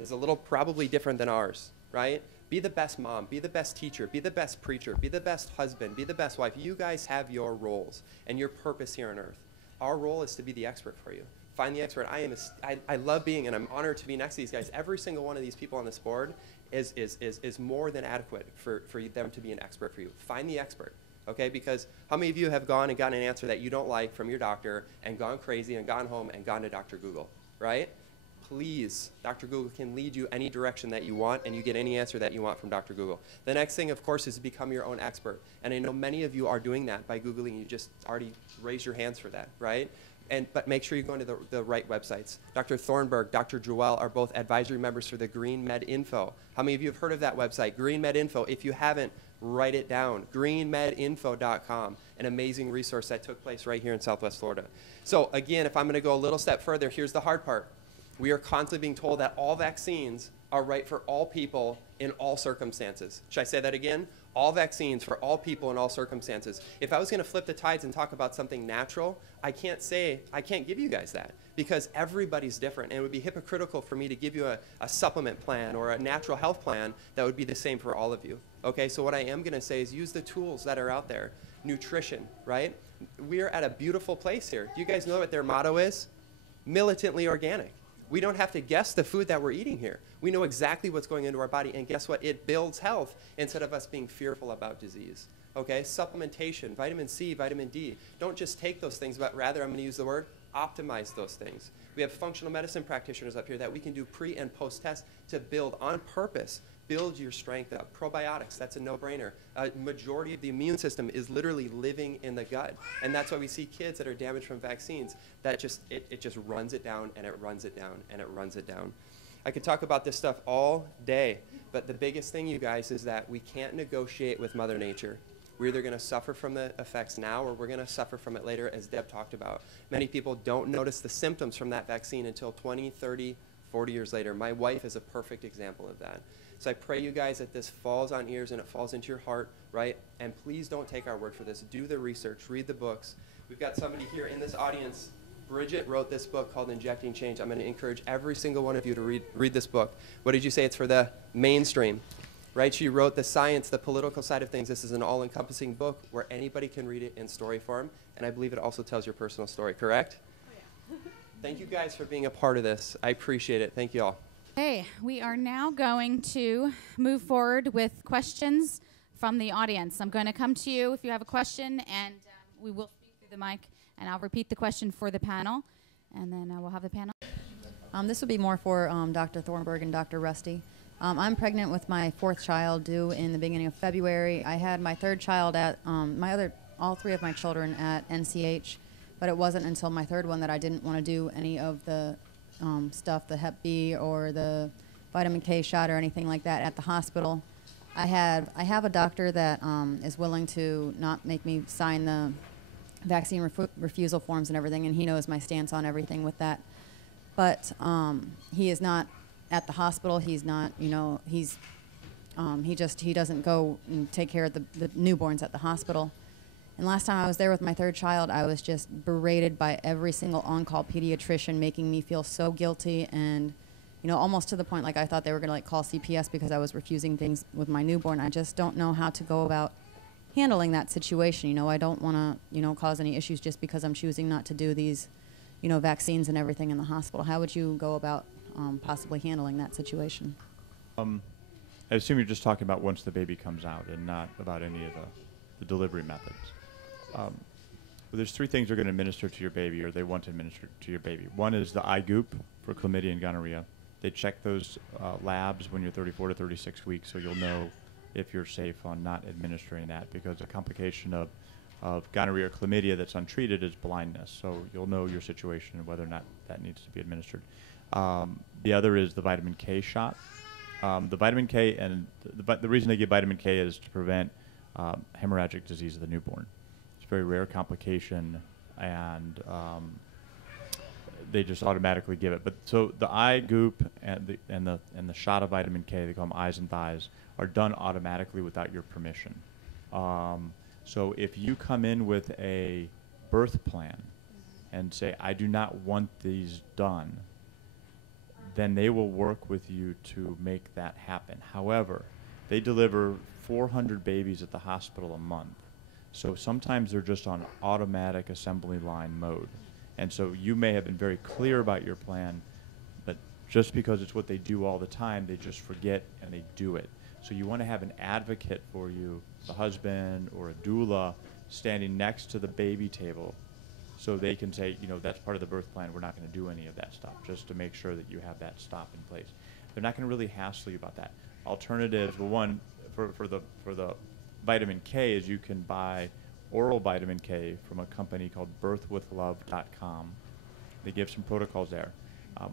is a little probably different than ours, right? Be the best mom, be the best teacher, be the best preacher, be the best husband, be the best wife. You guys have your roles and your purpose here on earth. Our role is to be the expert for you. Find the expert. I love being, and I'm honored to be next to these guys. Every single one of these people on this board is more than adequate for them to be an expert for you. Find the expert, okay? Because how many of you have gone and gotten an answer that you don't like from your doctor and gone crazy and gone home and gone to Dr. Google, right? Please, Dr. Google can lead you any direction that you want, and you get any answer that you want from Dr. Google. The next thing, of course, is to become your own expert. And I know many of you are doing that by Googling. You just already raised your hands for that, right? But make sure you're going to the right websites. Dr. Thornburg, Dr. Joelle are both advisory members for the Green Med Info. How many of you have heard of that website, Green Med Info? If you haven't, write it down, greenmedinfo.com, an amazing resource that took place right here in Southwest Florida. So again, if I'm going to go a little step further, here's the hard part. We are constantly being told that all vaccines are right for all people in all circumstances. Should I say that again? All vaccines for all people in all circumstances. If I was going to flip the tides and talk about something natural, I can't give you guys that because everybody's different. And it would be hypocritical for me to give you a supplement plan or a natural health plan that would be the same for all of you. Okay, so what I am going to say is use the tools that are out there. Nutrition, right? We are at a beautiful place here. Do you guys know what their motto is? Militantly organic. We don't have to guess the food that we're eating here. We know exactly what's going into our body, and guess what? It builds health instead of us being fearful about disease. Okay, supplementation, vitamin C, vitamin D. Don't just take those things, but rather, I'm going to use the word, optimize those things. We have functional medicine practitioners up here that we can do pre and post test to build on purpose. Build your strength up. Probiotics, that's a no-brainer. A majority of the immune system is literally living in the gut. And that's why we see kids that are damaged from vaccines. That it just runs it down, and it runs it down, and it runs it down. I could talk about this stuff all day, but the biggest thing, you guys, is that we can't negotiate with Mother Nature. We're either going to suffer from the effects now, or we're going to suffer from it later, as Deb talked about. Many people don't notice the symptoms from that vaccine until 20, 30, 40 years later. My wife is a perfect example of that. So I pray, you guys, that this falls on ears and it falls into your heart, right? And please don't take our word for this. Do the research. Read the books. We've got somebody here in this audience. Bridget wrote this book called Injecting Change. I'm going to encourage every single one of you to read this book. What did you say? It's for the mainstream, right? She wrote the science, the political side of things. This is an all-encompassing book where anybody can read it in story form. And I believe it also tells your personal story, correct? Oh, yeah. Thank you guys for being a part of this. I appreciate it. Thank you all. Okay, we are now going to move forward with questions from the audience. I'm going to come to you if you have a question, and we will speak through the mic, and I'll repeat the question for the panel, and then we'll have the panel. This would be more for Dr. Thornburg and Dr. Rusty. I'm pregnant with my 4th child due in the beginning of February. I had my 3rd child at all 3 of my children at NCH, but it wasn't until my 3rd one that I didn't want to do any of the stuff, the Hep B or the vitamin K shot or anything like that at the hospital. I have a doctor that is willing to not make me sign the vaccine refusal forms and everything, and he knows my stance on everything with that. But he is not at the hospital. He's not, he doesn't go and take care of the newborns at the hospital. And last time I was there with my third child, I was just berated by every single on-call pediatrician, making me feel so guilty, and almost to the point like I thought they were going to call CPS because I was refusing things with my newborn. I just don't know how to go about handling that situation. I don't want to cause any issues just because I'm choosing not to do these vaccines and everything in the hospital. How would you go about possibly handling that situation? I assume you're just talking about once the baby comes out and not about any of the delivery methods. Well, there's three things they're going to administer to your baby, or they want to administer to your baby. One is the eye goop for chlamydia and gonorrhea. They check those labs when you're 34 to 36 weeks, so you'll know if you're safe on not administering that, because a complication of gonorrhea or chlamydia that's untreated is blindness. So you'll know your situation and whether or not that needs to be administered. The other is the vitamin K shot. The vitamin K, and the reason they give vitamin K is to prevent hemorrhagic disease of the newborn. It's a very rare complication, and they just automatically give it. But so the eye goop and the shot of vitamin K, they call them eyes and thighs, are done automatically without your permission. So if you come in with a birth plan and say, I do not want these done, then they will work with you to make that happen. However, they deliver 400 babies at the hospital a month. So sometimes they're just on automatic assembly line mode. And so you may have been very clear about your plan, but just because it's what they do all the time, they just forget and they do it. So you want to have an advocate for you, the husband or a doula, standing next to the baby table, so they can say, that's part of the birth plan. We're not going to do any of that stuff, just to make sure that you have that stop in place. They're not going to really hassle you about that. Alternatives, well, one for the vitamin K is you can buy oral vitamin K from a company called birthwithlove.com. They give some protocols there.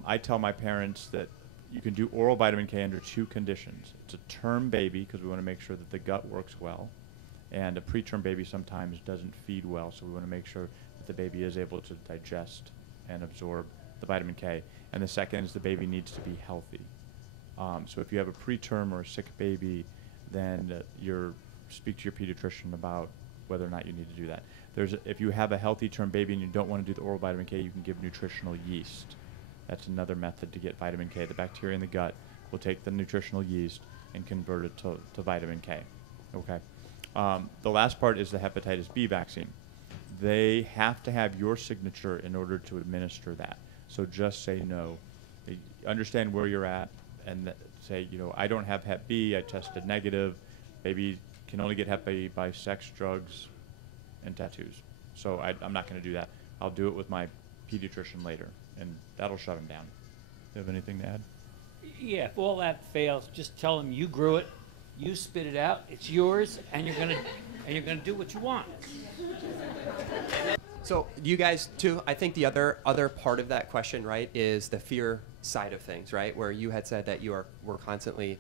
I tell my parents that you can do oral vitamin K under two conditions. It's a term baby, because we want to make sure that the gut works well, and a preterm baby sometimes doesn't feed well, so we want to make sure that the baby is able to digest and absorb the vitamin K. And the second is the baby needs to be healthy. So if you have a preterm or a sick baby, then speak to your pediatrician about whether or not you need to do that. If you have a healthy term baby and you don't want to do the oral vitamin K, you can give nutritional yeast. That's another method to get vitamin K. The bacteria in the gut will take the nutritional yeast and convert it to vitamin K. Okay. The last part is the hepatitis B vaccine. They have to have your signature in order to administer that. So just say no. They understand where you're at and say, I don't have Hep B. I tested negative. Baby can only get Hep B by sex, drugs, and tattoos. So I'm not going to do that. I'll do it with my pediatrician later, and that'll shut him down. Do you have anything to add? Yeah, if all that fails, just tell them you grew it, you spit it out, it's yours, and you're gonna do what you want. So you guys too, I think the other part of that question, right, is the fear side of things, right? Where you had said that were constantly,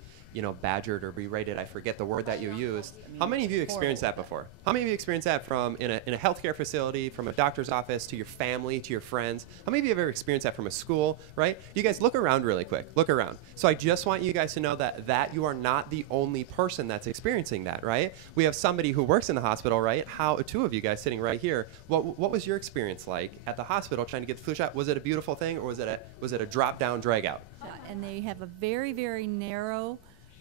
badgered or berated. I forget the word that you used. How many of you experienced that before? How many of you experienced that from in a healthcare facility, from a doctor's office, to your family, to your friends? How many of you have ever experienced that from a school, right? You guys look around really quick. Look around. So I just want you guys to know that you are not the only person that's experiencing that, right? We have somebody who works in the hospital, right? Two of you guys sitting right here. What was your experience like at the hospital trying to get the flu shot? Was it a beautiful thing, or was it a drop down drag out? And they have a very, very narrow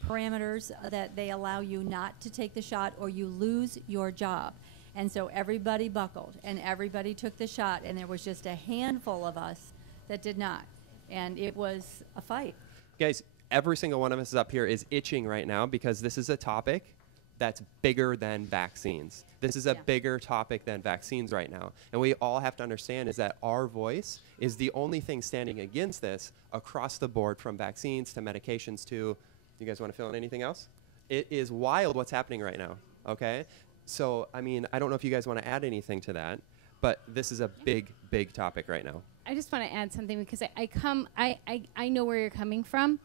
parameters that they allow you not to take the shot or you lose your job. And so everybody buckled and everybody took the shot, and there was just a handful of us that did not. And it was a fight. Guys, every single one of us up here is itching right now because this is a topic that's bigger than vaccines. This is a bigger topic than vaccines right now. And we all have to understand is that our voice is the only thing standing against this across the board, from vaccines to medications to, you guys want to fill in anything else? It is wild what's happening right now, okay? So, I don't know if you guys want to add anything to that, but this is a big, big topic right now. I just want to add something because I know where you're coming from.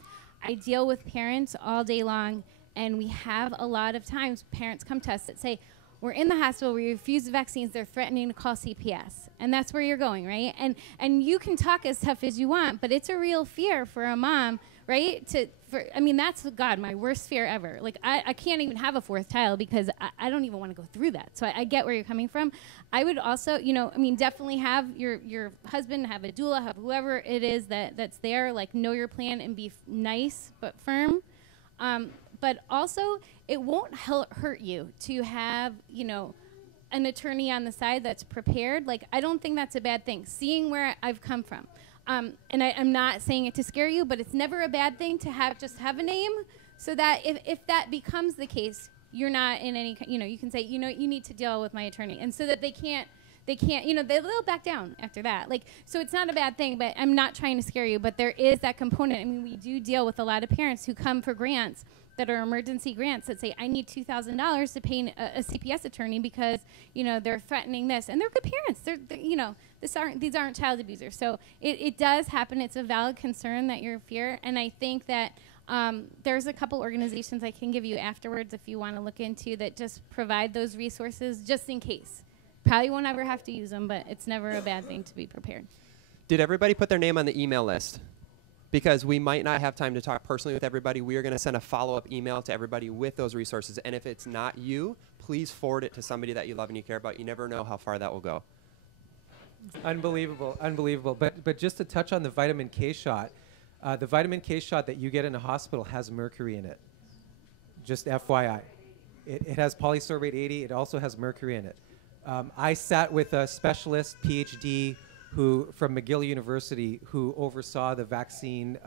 I deal with parents all day long, And we have a lot of times parents come to us that say, we're in the hospital, we refuse the vaccines, they're threatening to call CPS. And that's where you're going, right? And you can talk as tough as you want, but it's a real fear for a mom, right? That's, God, my worst fear ever. Like, I can't even have a fourth child because I don't even want to go through that. So I get where you're coming from. I would also, definitely have your husband, have a doula, have whoever it is that's there, like, know your plan and be nice but firm. But also, it won't hurt you to have, an attorney on the side that's prepared. Like, I don't think that's a bad thing. Seeing where I've come from. And I'm not saying it to scare you, but it's never a bad thing to have a name so that if that becomes the case, you're not in any, you can say, you need to deal with my attorney. And so that they can't, they'll back down after that. Like, so it's not a bad thing, but I'm not trying to scare you, but there is that component. I mean, we do deal with a lot of parents who come for grants that are emergency grants that say, I need $2,000 to pay a CPS attorney because, they're threatening this. And they're good parents. These aren't child abusers. So it does happen. It's a valid concern that you're fear. And I think that there's a couple organizations I can give you afterwards if you want to look into that just provide those resources just in case. Probably won't ever have to use them, but it's never a bad thing to be prepared. Did everybody put their name on the email list? Because we might not have time to talk personally with everybody. We are going to send a follow-up email to everybody with those resources. And if it's not you, please forward it to somebody that you love and you care about. You never know how far that will go. Unbelievable, unbelievable. But just to touch on the vitamin K shot, the vitamin K shot that you get in a hospital has mercury in it. Just FYI. It has polysorbate 80. It also has mercury in it. I sat with a specialist, PhD, from McGill University, who oversaw the vaccine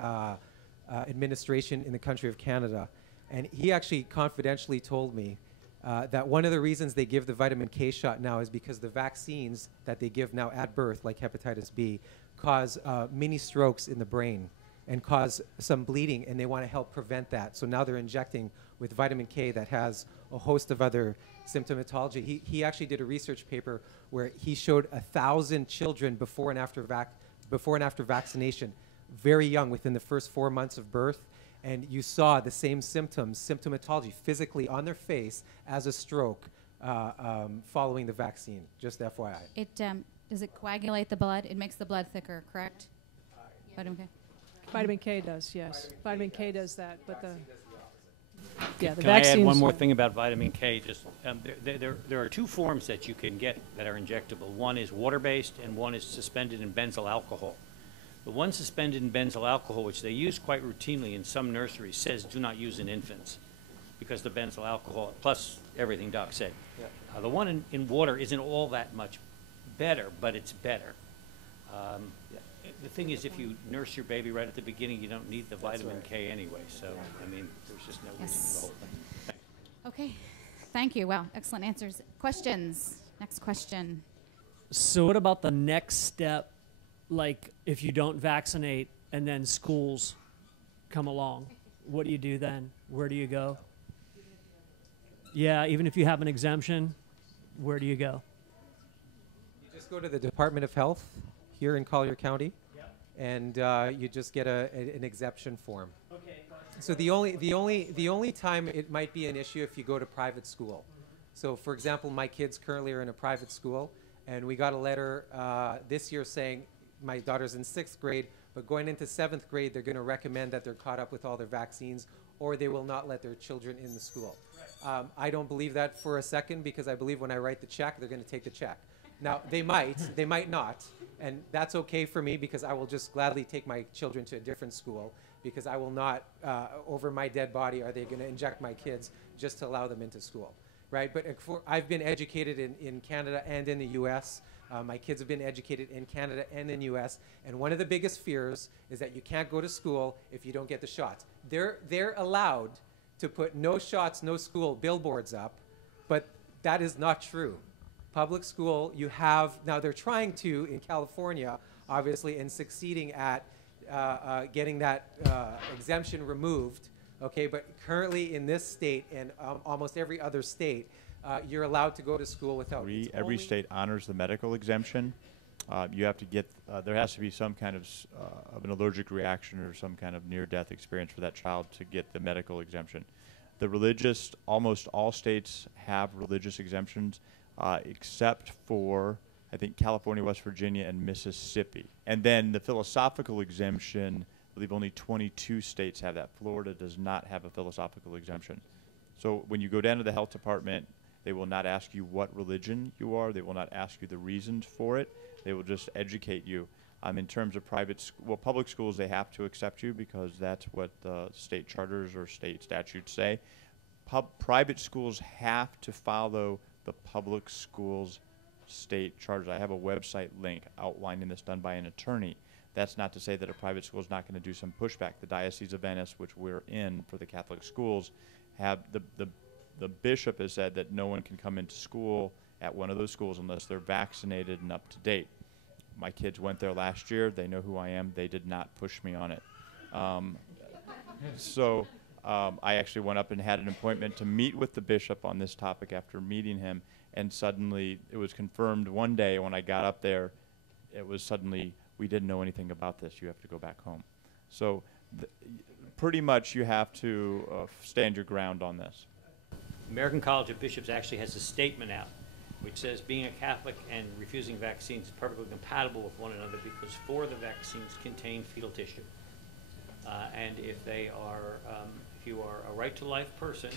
administration in the country of Canada. And he actually confidentially told me that one of the reasons they give the vitamin K shot now is because the vaccines that they give now at birth, like hepatitis B, cause mini strokes in the brain and cause some bleeding, and they want to help prevent that. So now they're injecting with vitamin K that has a host of other symptomatology. He actually did a research paper where he showed 1,000 children before and after vaccination, very young, within the first 4 months of birth, and you saw the same symptomatology physically on their face as a stroke following the vaccine, just FYI. Does it coagulate the blood? It makes the blood thicker, correct? Vitamin K? Vitamin K does, yes. Vitamin K does that, but the Can I add one more thing about vitamin K? Just there are two forms that you can get that are injectable. One is water-based, and one is suspended in benzyl alcohol. The one suspended in benzyl alcohol, which they use quite routinely in some nurseries, says do not use in infants because the benzyl alcohol, plus everything Doc said. Yeah. The one in water isn't all that much better, but it's better. The thing is, if you nurse your baby right at the beginning, you don't need the vitamin K anyway. So, I mean, there's just no reason for the whole thing. Okay. Thank you. Wow. Excellent answers. Questions? Next question. So what about the next step, like if you don't vaccinate and then schools come along? What do you do then? Where do you go? Yeah, even if you have an exemption, where do you go? You just go to the Department of Health here in Collier County. And you just get an exemption form. Okay. So the only time it might be an issue if you go to private school. So for example, my kids currently are in a private school, and we got a letter this year saying my daughter's in 6th grade, but going into 7th grade, they're going to recommend that they're caught up with all their vaccines, or they will not let their children in the school. Right. I don't believe that for a second, because I believe when I write the check, they're going to take the check. Now, they might not, and that's okay for me, because I will just gladly take my children to a different school, because I will not, over my dead body, are they going to inject my kids just to allow them into school, right? But I've been educated in Canada and in the U.S. My kids have been educated in Canada and in the U.S., and one of the biggest fears is that you can't go to school if you don't get the shots. They're allowed to put no shots, no school billboards up, but that is not true. Public school, you have, now they're trying to, in California, obviously, and succeeding at getting that exemption removed, okay, but currently in this state and almost every other state, you're allowed to go to school without. Every state honors the medical exemption. You have to get, there has to be some kind of an allergic reaction or some kind of near-death experience for that child to get the medical exemption. The religious, almost all states have religious exemptions, except for, I think, California, West Virginia, and Mississippi. And then the philosophical exemption, I believe only 22 states have that. Florida does not have a philosophical exemption. So when you go down to the health department, they will not ask you what religion you are. They will not ask you the reasons for it. They will just educate you. In terms of public schools, they have to accept you because that's what the state charters or state statutes say. Private schools have to follow the public schools state charters. I have a website link outlining this done by an attorney. That's not to say that a private school is not going to do some pushback. The Diocese of Venice, which we're in for the Catholic schools, have the bishop has said that no one can come into school at one of those schools unless they're vaccinated and up to date. My kids went there last year. They know who I am. They did not push me on it. I actually went up and had an appointment to meet with the bishop on this topic after meeting him, and suddenly it was confirmed one day when I got up there, it was suddenly, we didn't know anything about this. You have to go back home. So pretty much you have to stand your ground on this. American College of Bishops actually has a statement out which says being a Catholic and refusing vaccines is perfectly compatible with one another because 4 of the vaccines contain fetal tissue. And if you are a right-to-life person,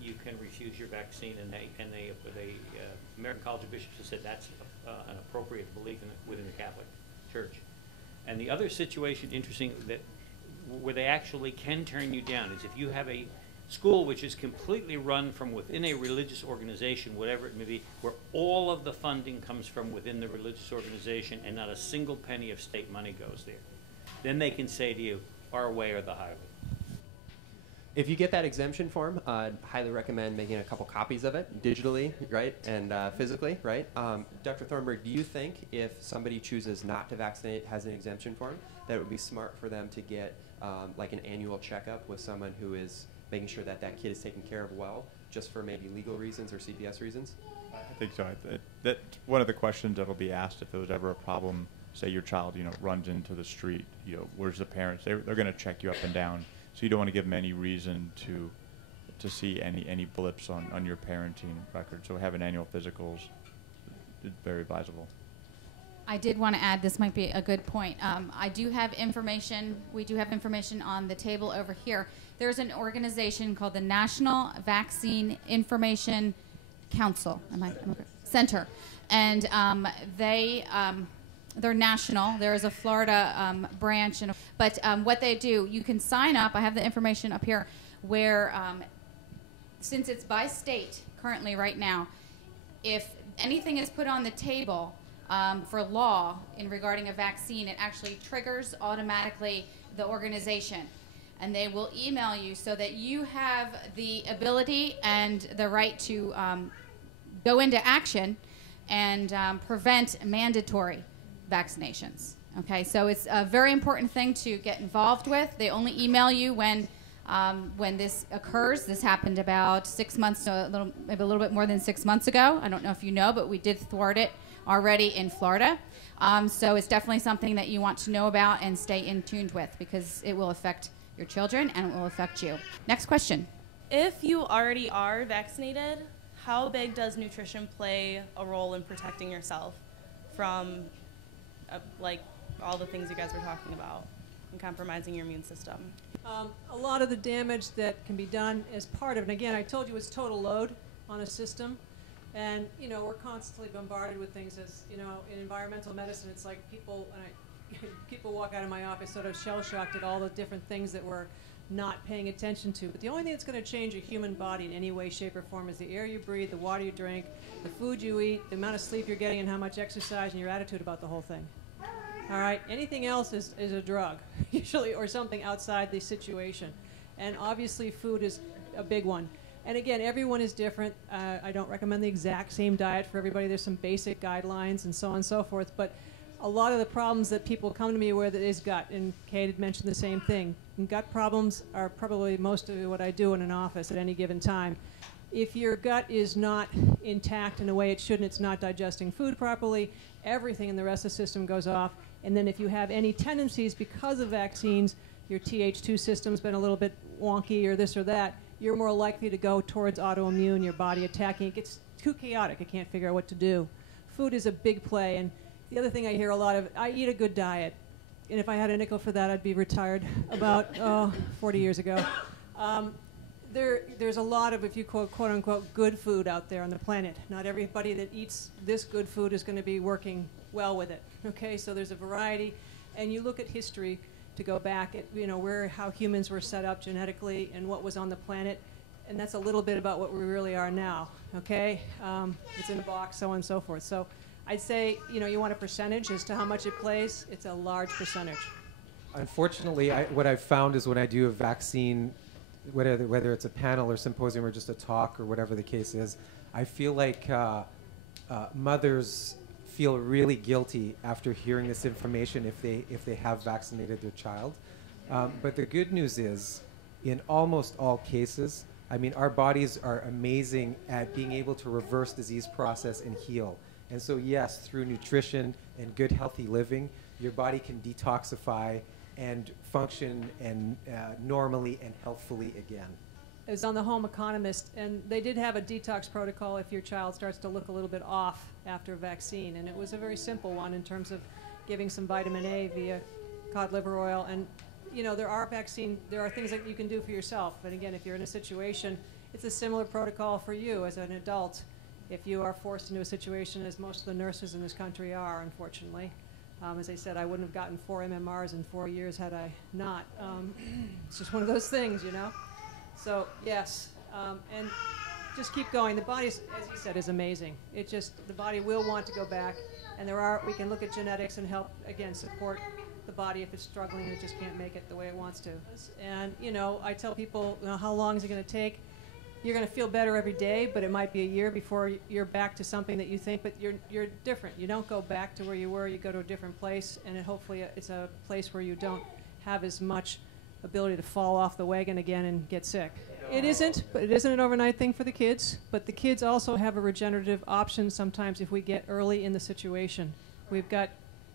you can refuse your vaccine, and the American College of Bishops has said that's an appropriate belief within the Catholic Church. And the other situation, interesting, where they actually can turn you down is if you have a school which is completely run from within a religious organization, whatever it may be, where all of the funding comes from within the religious organization and not a single penny of state money goes there. Then they can say to you, our way or the highway. If you get that exemption form, I'd highly recommend making a couple copies of it digitally, right, and physically, right? Dr. Thornburg, do you think if somebody chooses not to vaccinate, has an exemption form, that it would be smart for them to get like an annual checkup with someone who is making sure that that kid is taken care of well, just for maybe legal reasons or CPS reasons? I think so. That one of the questions that will be asked if there was ever a problem, say your child, runs into the street, where's the parents? They're going to check you up and down. So you don't want to give them any reason to see any blips on your parenting record. So having annual physicals is very advisable. I did want to add, this might be a good point. I do have information. We do have information on the table over here. There's an organization called the National Vaccine Information Council. Center, and they're national. There is a Florida branch, but what they do, you can sign up. I have the information up here, where since it's by state currently right now, if anything is put on the table for law in regarding a vaccine, it actually triggers automatically the organization. And they will email you so that you have the ability and the right to go into action and prevent mandatory vaccinations. Okay, so it's a very important thing to get involved with. They only email you when this occurs. This happened about 6 months, maybe a little bit more than 6 months ago. I don't know if you know, but we did thwart it already in Florida. So it's definitely something that you want to know about and stay in tuned with, because it will affect your children and it will affect you. Next question. If you already are vaccinated, how big does nutrition play a role in protecting yourself from like all the things you guys were talking about and compromising your immune system? A lot of the damage that can be done as part of, and again, I told you it's total load on a system. And, we're constantly bombarded with things as, in environmental medicine, it's like people walk out of my office sort of shell-shocked at all the different things that we're not paying attention to. But the only thing that's going to change a human body in any way, shape, or form is the air you breathe, the water you drink, the food you eat, the amount of sleep you're getting, and how much exercise, and your attitude about the whole thing. All right? Anything else is a drug, usually, or something outside the situation. And obviously, food is a big one. And again, everyone is different. I don't recommend the exact same diet for everybody. There's some basic guidelines and so on and so forth. But a lot of the problems that people come to me with is gut, and Cade had mentioned the same thing. And gut problems are probably most of what I do in an office at any given time. If your gut is not intact in a way it shouldn't, it's not digesting food properly, everything in the rest of the system goes off. And then if you have any tendencies because of vaccines, your Th2 system's been a little bit wonky or this or that, you're more likely to go towards autoimmune, your body attacking. It gets too chaotic. It can't figure out what to do. Food is a big play. And the other thing I hear a lot of, I eat a good diet. And if I had a nickel for that, I'd be retired about 40 years ago. There's a lot of, if you quote unquote, good food out there on the planet. Not everybody that eats this good food is going to be working well with it. Okay, so there's a variety. And you look at history to go back at, how humans were set up genetically and what was on the planet. And that's a little bit about what we really are now. Okay, it's in a box, so on and so forth. So I'd say, you want a percentage as to how much it plays. It's a large percentage. Unfortunately, what I've found is when I do a vaccine, whether it's a panel or symposium or just a talk or whatever the case is, I feel like mothers feel really guilty after hearing this information if they have vaccinated their child. But the good news is, in almost all cases, our bodies are amazing at being able to reverse disease process and heal. And so yes, through nutrition and good healthy living, your body can detoxify and function and normally and healthfully again. It was on the Home Economist, and they did have a detox protocol if your child starts to look a little bit off after a vaccine, and it was a very simple one in terms of giving some vitamin A via cod liver oil. And there are things that you can do for yourself. But again, if you're in a situation, it's a similar protocol for you as an adult if you are forced into a situation, as most of the nurses in this country are, unfortunately. As I said, I wouldn't have gotten 4 MMRs in 4 years had I not. It's just one of those things, So, yes, and just keep going. The body, as you said, is amazing. The body will want to go back, and we can look at genetics and help, again, support the body if it's struggling and it just can't make it the way it wants to. And, I tell people, how long is it going to take? You're going to feel better every day, but it might be a year before you're back to something that you think, but you're different. You don't go back to where you were, you go to a different place, and hopefully it's a place where you don't have as much ability to fall off the wagon again and get sick. It isn't an overnight thing for the kids, but the kids also have a regenerative option sometimes if we get early in the situation. We've got,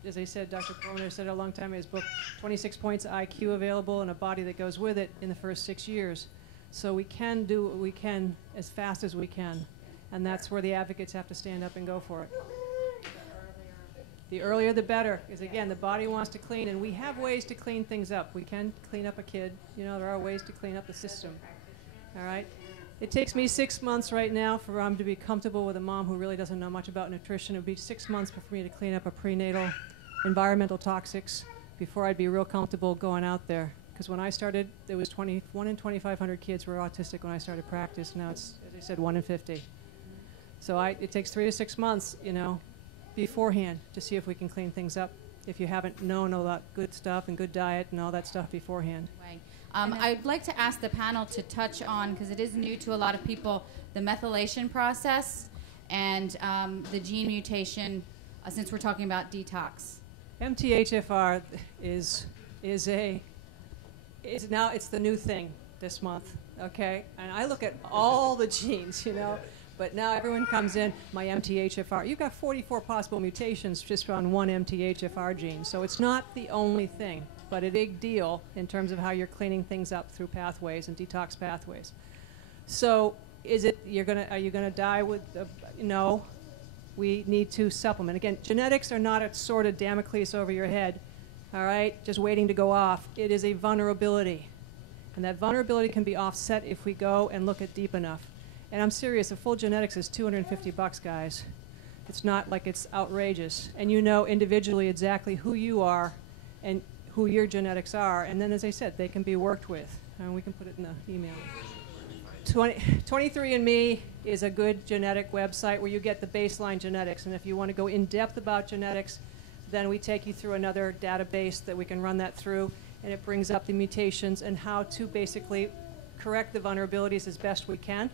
as I said, Dr. Croner said a long time in his book, 26 points of IQ available and a body that goes with it in the first 6 years. So we can do what we can as fast as we can, and that's where the advocates have to stand up and go for it. The earlier the better, because again, the body wants to clean, and we have ways to clean things up. We can clean up a kid. There are ways to clean up the system. All right? It takes me 6 months right now for to be comfortable with a mom who really doesn't know much about nutrition. It would be 6 months for me to clean up a prenatal environmental toxics before I'd be real comfortable going out there. Because when I started, there was 1 in 2,500 kids were autistic when I started practice. Now it's, as I said, 1 in 50. So it takes 3 to 6 months, beforehand to see if we can clean things up if you haven't known all that good stuff and good diet and all that stuff beforehand. Right. I'd like to ask the panel to touch on, because it is new to a lot of people, the methylation process and the gene mutation, since we're talking about detox. MTHFR is now it's the new thing this month, okay? And I look at all the genes, but now everyone comes in, my MTHFR. You've got 44 possible mutations just on one MTHFR gene, so it's not the only thing, but a big deal in terms of how you're cleaning things up through pathways and detox pathways. So are you gonna die with, no. We need to supplement. Again, genetics are not a sword of Damocles over your head, all right, just waiting to go off. It is a vulnerability. And that vulnerability can be offset if we go and look at deep enough. And I'm serious, a full genetics is $250, guys. It's not like it's outrageous. And you know individually exactly who you are and who your genetics are. And then, as I said, they can be worked with. And we can put it in the email. 23andMe is a good genetic website where you get the baseline genetics. And if you want to go in depth about genetics, then we take you through another database that we can run that through, and it brings up the mutations and how to basically correct the vulnerabilities as best we can.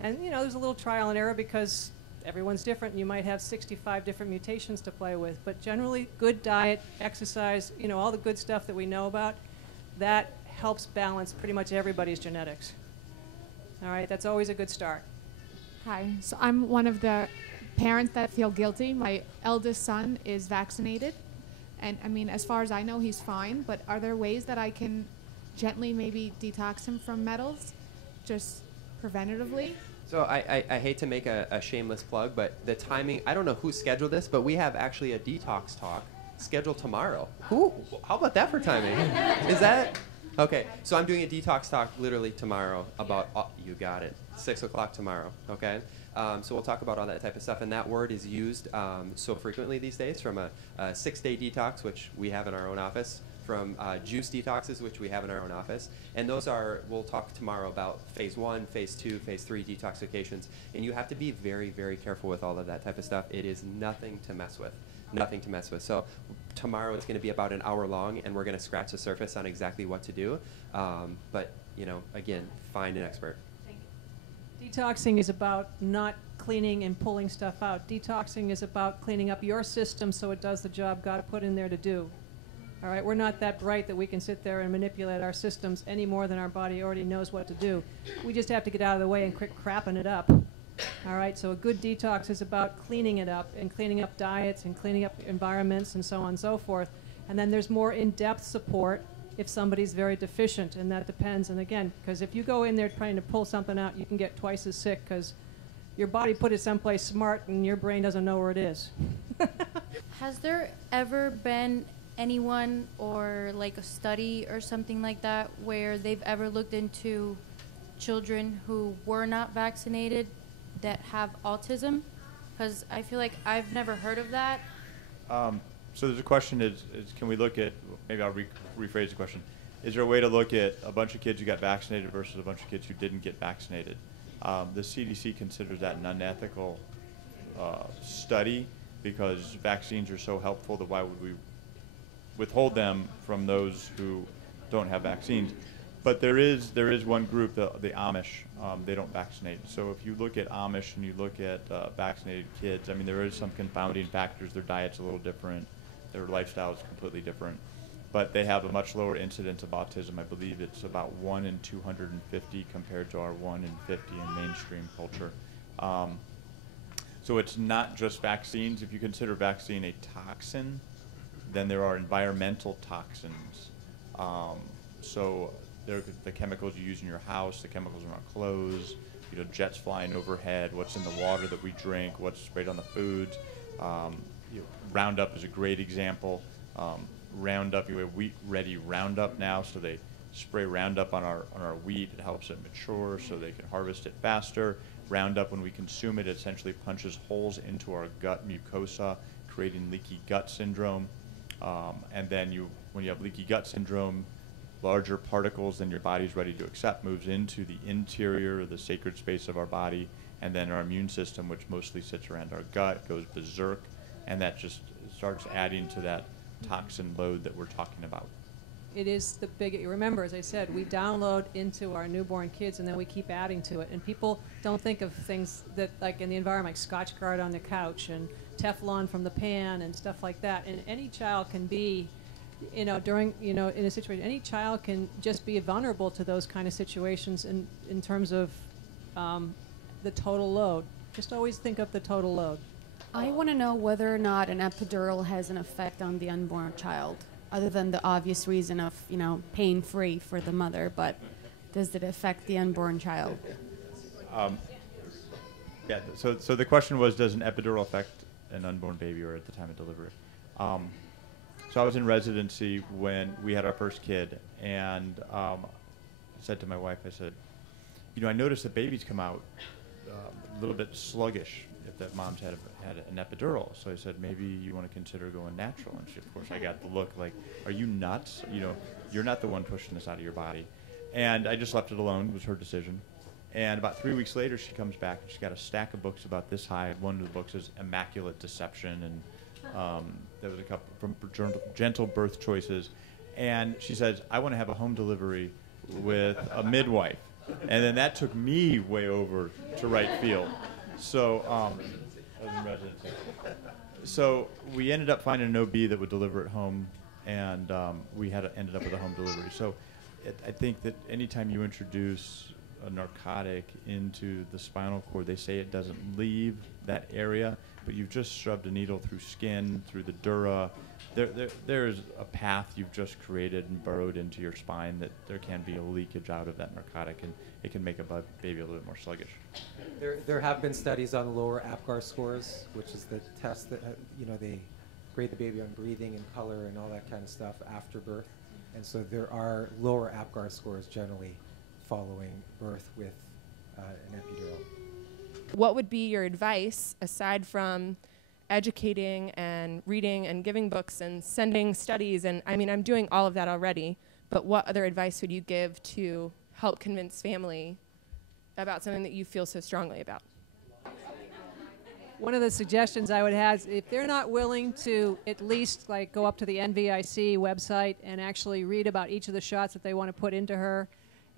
And there's a little trial and error because everyone's different, and you might have 65 different mutations to play with. But generally, good diet, exercise, all the good stuff that we know about, that helps balance pretty much everybody's genetics. All right, that's always a good start. Hi, so I'm one of the parents that feel guilty. My eldest son is vaccinated, and as far as I know, he's fine, but are there ways that I can gently maybe detox him from metals? just preventatively? So I hate to make a shameless plug, but the timing, I don't know who scheduled this, but we have actually a detox talk scheduled tomorrow. How about that for timing? Is that? Okay, so I'm doing a detox talk literally tomorrow about, you got it, 6 o'clock tomorrow, okay? So we'll talk about all that type of stuff, and that word is used so frequently these days, from a 6-day detox, which we have in our own office, from juice detoxes, which we have in our own office. And those are, we'll talk tomorrow about phase 1, phase 2, phase 3 detoxifications. And you have to be very, very careful with all of that type of stuff. It is nothing to mess with. Nothing to mess with. So tomorrow it's going to be about an hour long, and we're going to scratch the surface on exactly what to do. But, you know, again, find an expert. Detoxing is about not cleaning and pulling stuff out. Detoxing is about cleaning up your system so it does the job God put in there to do. All right, we're not that bright that we can sit there and manipulate our systems any more than our body already knows what to do. We just have to get out of the way and quit crapping it up. All right, so a good detox is about cleaning it up and cleaning up diets and cleaning up environments and so on and so forth. And then there's more in-depth support if somebody's very deficient, and that depends. And again, because if you go in there trying to pull something out, you can get twice as sick because your body put it someplace smart and your brain doesn't know where it is. Has there ever been anyone or like a study or something like that where they've ever looked into children who were not vaccinated that have autism? Because I feel like I've never heard of that. So there's a question is can we look at, maybe I'll rephrase the question. Is there a way to look at a bunch of kids who got vaccinated versus a bunch of kids who didn't get vaccinated? The CDC considers that an unethical study because vaccines are so helpful that why would we withhold them from those who don't have vaccines? But there is one group, the Amish, they don't vaccinate. So if you look at Amish and you look at vaccinated kids, I mean, there is some confounding factors. Their diet's a little different. Their lifestyle is completely different. But they have a much lower incidence of autism. I believe it's about 1 in 250 compared to our 1 in 50 in mainstream culture. So it's not just vaccines. If you consider vaccine a toxin, then there are environmental toxins. So the chemicals you use in your house, the chemicals in our clothes, you know, jets flying overhead, what's in the water that we drink, what's sprayed on the foods. Roundup is a great example. Roundup, you have wheat-ready Roundup now, so they spray Roundup on our wheat. It helps it mature so they can harvest it faster. Roundup, when we consume it, essentially punches holes into our gut mucosa, creating leaky gut syndrome. And then when you have leaky gut syndrome, larger particles than your body's ready to accept moves into the interior, the sacred space of our body, and then our immune system, which mostly sits around our gut, goes berserk, and that just starts adding to that toxin load that we're talking about. It is the big, remember, as I said, we download into our newborn kids and then we keep adding to it. And people don't think of things that, like in the environment, like Scotchgard on the couch and Teflon from the pan and stuff like that. And any child can be, in a situation, any child can just be vulnerable to those kind of situations in terms of the total load. Just always think of the total load. I want to know whether or not an epidural has an effect on the unborn child, other than the obvious reason of, pain-free for the mother, but does it affect the unborn child? So the question was, does an epidural affect an unborn baby or at the time of delivery? So I was in residency when we had our first kid, and I said to my wife, I said, I noticed that babies come out a little bit sluggish if that mom's had an epidural. So I said, maybe you want to consider going natural. And she, of course, I got the look like, are you nuts? You're not the one pushing this out of your body. And I just left it alone. It was her decision. And about 3 weeks later, she comes back and she's got a stack of books about this high. One of the books is Immaculate Deception, and there was a couple from Gentle Birth Choices. And she says, I want to have a home delivery with a midwife. And then that took me way over to right field. So I was in residency. So we ended up finding an OB that would deliver at home, and we ended up with a home delivery. So I think that anytime you introduce a narcotic into the spinal cord, they say it doesn't leave that area, but you've just shoved a needle through skin, through the dura. There's a path you've just created and burrowed into your spine that there can be a leakage out of that narcotic, and it can make a baby a little bit more sluggish. There have been studies on lower APGAR scores, which is the test that, they grade the baby on breathing and color and all that kind of stuff after birth. And so there are lower APGAR scores generally following birth with an epidural. What would be your advice, aside from educating and reading and giving books and sending studies? And I mean, I'm doing all of that already, but what other advice would you give to help convince family about something that you feel so strongly about? One of the suggestions I would have is if they're not willing to at least like go up to the NVIC website and actually read about each of the shots that they want to put into her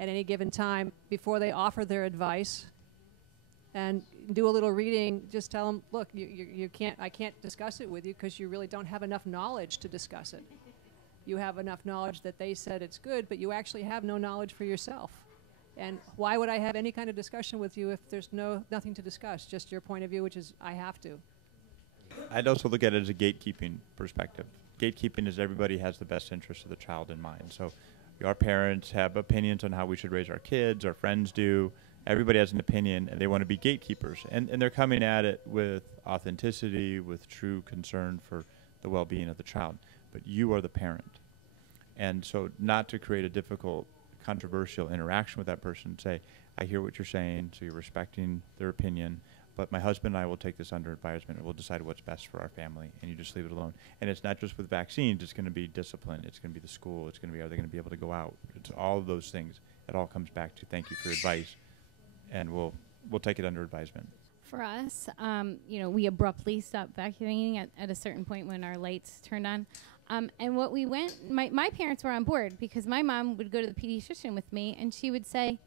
at any given time before they offer their advice, and do a little reading, just tell them, look, I can't discuss it with you because you really don't have enough knowledge to discuss it. You have enough knowledge that they said it's good, but you actually have no knowledge for yourself. And why would I have any kind of discussion with you if there's nothing to discuss, just your point of view, which is I have to. I'd also look at it as a gatekeeping perspective. Gatekeeping is everybody has the best interest of the child in mind. So our parents have opinions on how we should raise our kids, our friends do. Everybody has an opinion, and they want to be gatekeepers. And they're coming at it with authenticity, with true concern for the well-being of the child. But you are the parent. And so not to create a difficult, controversial interaction with that person, say, I hear what you're saying, so you're respecting their opinion, but my husband and I will take this under advisement and we'll decide what's best for our family, and you just leave it alone. And it's not just with vaccines, it's going to be discipline, it's going to be the school, it's going to be, are they going to be able to go out? It's all of those things. It all comes back to thank you for your advice, and we'll take it under advisement. For us, we abruptly stopped vaccinating at a certain point when our lights turned on. And what we went, my parents were on board because my mom would go to the pediatrician with me and she would say,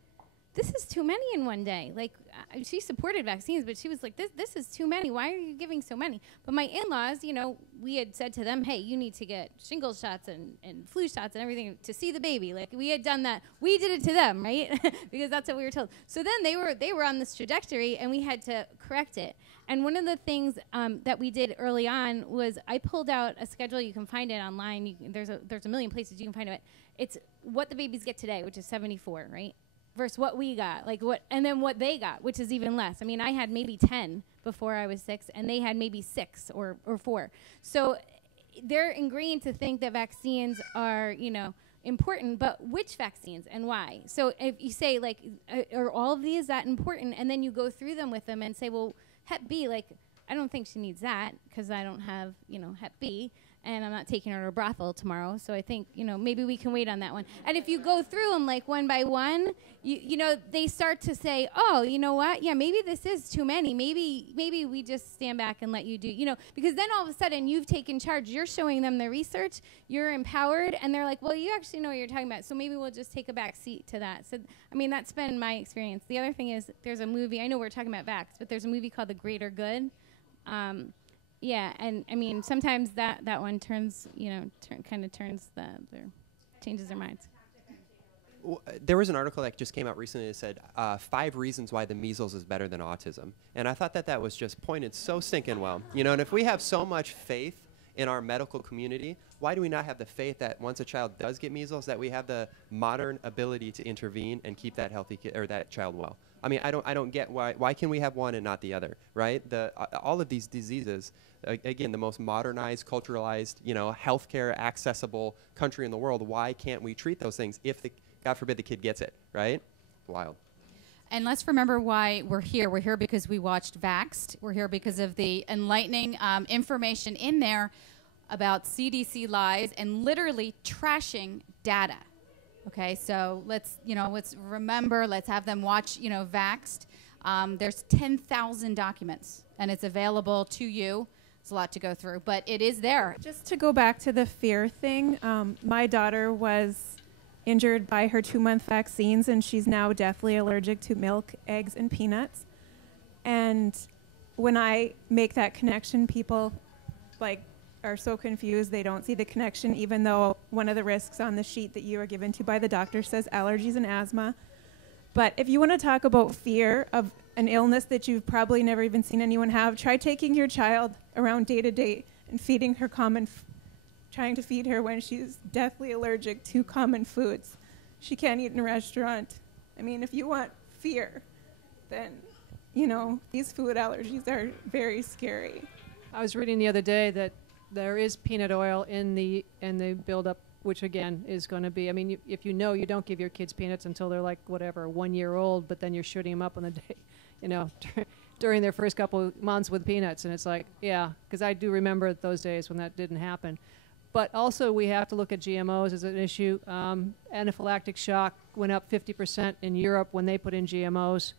this is too many in one day. Like, she supported vaccines, but she was like, this is too many. Why are you giving so many? But my in-laws, we had said to them, hey, you need to get shingles shots and flu shots and everything to see the baby. Like, we had done that. We did it to them, right? Because that's what we were told. So then they were on this trajectory, and we had to correct it. And one of the things that we did early on was I pulled out a schedule. You can find it online. There's a million places you can find it. It's what the babies get today, which is 74, right? Versus what we got, and then what they got, which is even less. I mean, I had maybe 10 before I was 6, and they had maybe 6 or 4. So they're ingrained to think that vaccines are, important, but which vaccines and why? So if you say, are all of these that important, and then you go through them with them and say, well, Hep B, I don't think she needs that because I don't have, Hep B. And I'm not taking her to a brothel tomorrow, so I think, maybe we can wait on that one. And if you go through them, one by one, they start to say, oh, you know what? Yeah, maybe this is too many. Maybe we just stand back and let you do, because then all of a sudden you've taken charge. You're showing them the research. You're empowered, and they're like, well, you actually know what you're talking about, so maybe we'll just take a back seat to that. So, that's been my experience. The other thing is there's a movie. I know we're talking about Vaxxed, but there's a movie called The Greater Good. Yeah, and sometimes that one turns, changes their minds. There was an article that just came out recently that said 5 reasons why the measles is better than autism. And I thought that was just pointed so stinking well. And if we have so much faith in our medical community, why do we not have the faith that once a child does get measles, that we have the modern ability to intervene and keep that healthy kid or that child well? I mean, I don't get why can we have one and not the other, right? All of these diseases, again, the most modernized, culturalized, healthcare accessible country in the world. Why can't we treat those things if God forbid the kid gets it, right? Wild. And let's remember why we're here. We're here because we watched Vaxxed. We're here because of the enlightening information in there about CDC lies and literally trashing data. Okay, so let's remember, let's have them watch, Vaxxed. There's 10,000 documents, and it's available to you. It's a lot to go through, but it is there. Just to go back to the fear thing, my daughter was injured by her 2-month vaccines, and she's now deathly allergic to milk, eggs, and peanuts. And when I make that connection, people are so confused. They don't see the connection, even though one of the risks on the sheet that you were given to by the doctor says allergies and asthma. But if you want to talk about fear of an illness that you've probably never even seen anyone have, try taking your child around day to day and feeding her trying to feed her when she's deathly allergic to common foods. She can't eat in a restaurant. I mean, if you want fear, then, you know, these food allergies are very scary. I was reading the other day that there is peanut oil in the buildup, which again is going to be, I mean, if you know, you don't give your kids peanuts until they're like, whatever, 1 year old, but then you're shooting them up on the day, you know, during their first couple of months with peanuts. And it's like, yeah, because I do remember those days when that didn't happen. But also we have to look at GMOs as an issue. Anaphylactic shock went up 50% in Europe when they put in GMOs.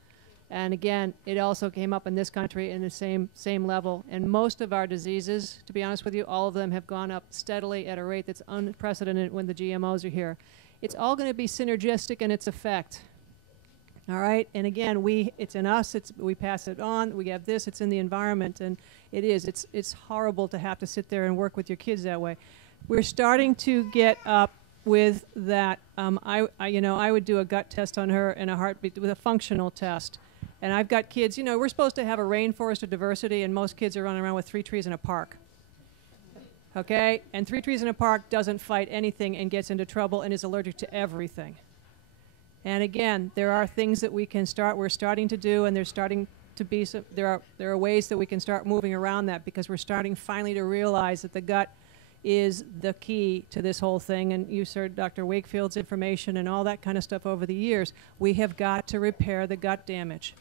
And again, it also came up in this country in the same level. And most of our diseases, to be honest with you, all of them have gone up steadily at a rate that's unprecedented when the GMOs are here. It's all going to be synergistic in its effect. All right? And again, it's in us, we pass it on, we have this, it's in the environment, and it's horrible to have to sit there and work with your kids that way. We're starting to get up with that. I would do a gut test on her and a heartbeat with a functional test. And I've got kids, you know, we're supposed to have a rainforest of diversity, and most kids are running around with 3 trees in a park. Okay? And 3 trees in a park doesn't fight anything and gets into trouble and is allergic to everything. And again, there are things that we're starting to do, and there's starting to be there are ways that we can start moving around that, because we're starting finally to realize that the gut is the key to this whole thing. And you heard Dr. Wakefield's information and all that kind of stuff over the years. We have got to repair the gut damage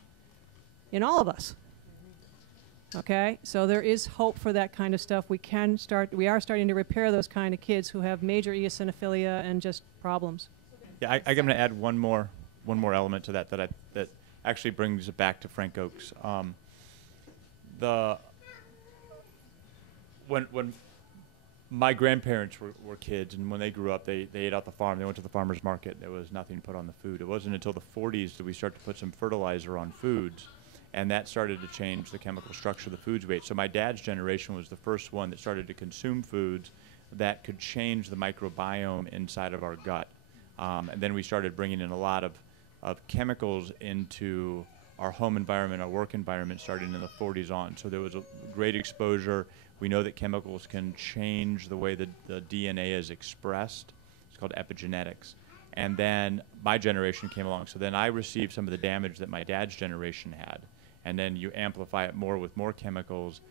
in all of us. Okay? So there is hope for that kind of stuff. We are starting to repair those kind of kids who have major eosinophilia and just problems. Yeah, I'm going to add one more element to that actually brings it back to Frank Oakes. When my grandparents were kids, and when they grew up, they ate out the farm. They went to the farmer's market. There was nothing to put on the food. It wasn't until the 40s that we started to put some fertilizer on foods, and that started to change the chemical structure of the foods we ate. So my dad's generation was the first one that started to consume foods that could change the microbiome inside of our gut. And then we started bringing in a lot of chemicals into our home environment, our work environment, starting in the 40s on. So there was a great exposure. We know that chemicals can change the way that the DNA is expressed. It's called epigenetics. And then my generation came along. So then I received some of the damage that my dad's generation had. And then you amplify it more with more chemicals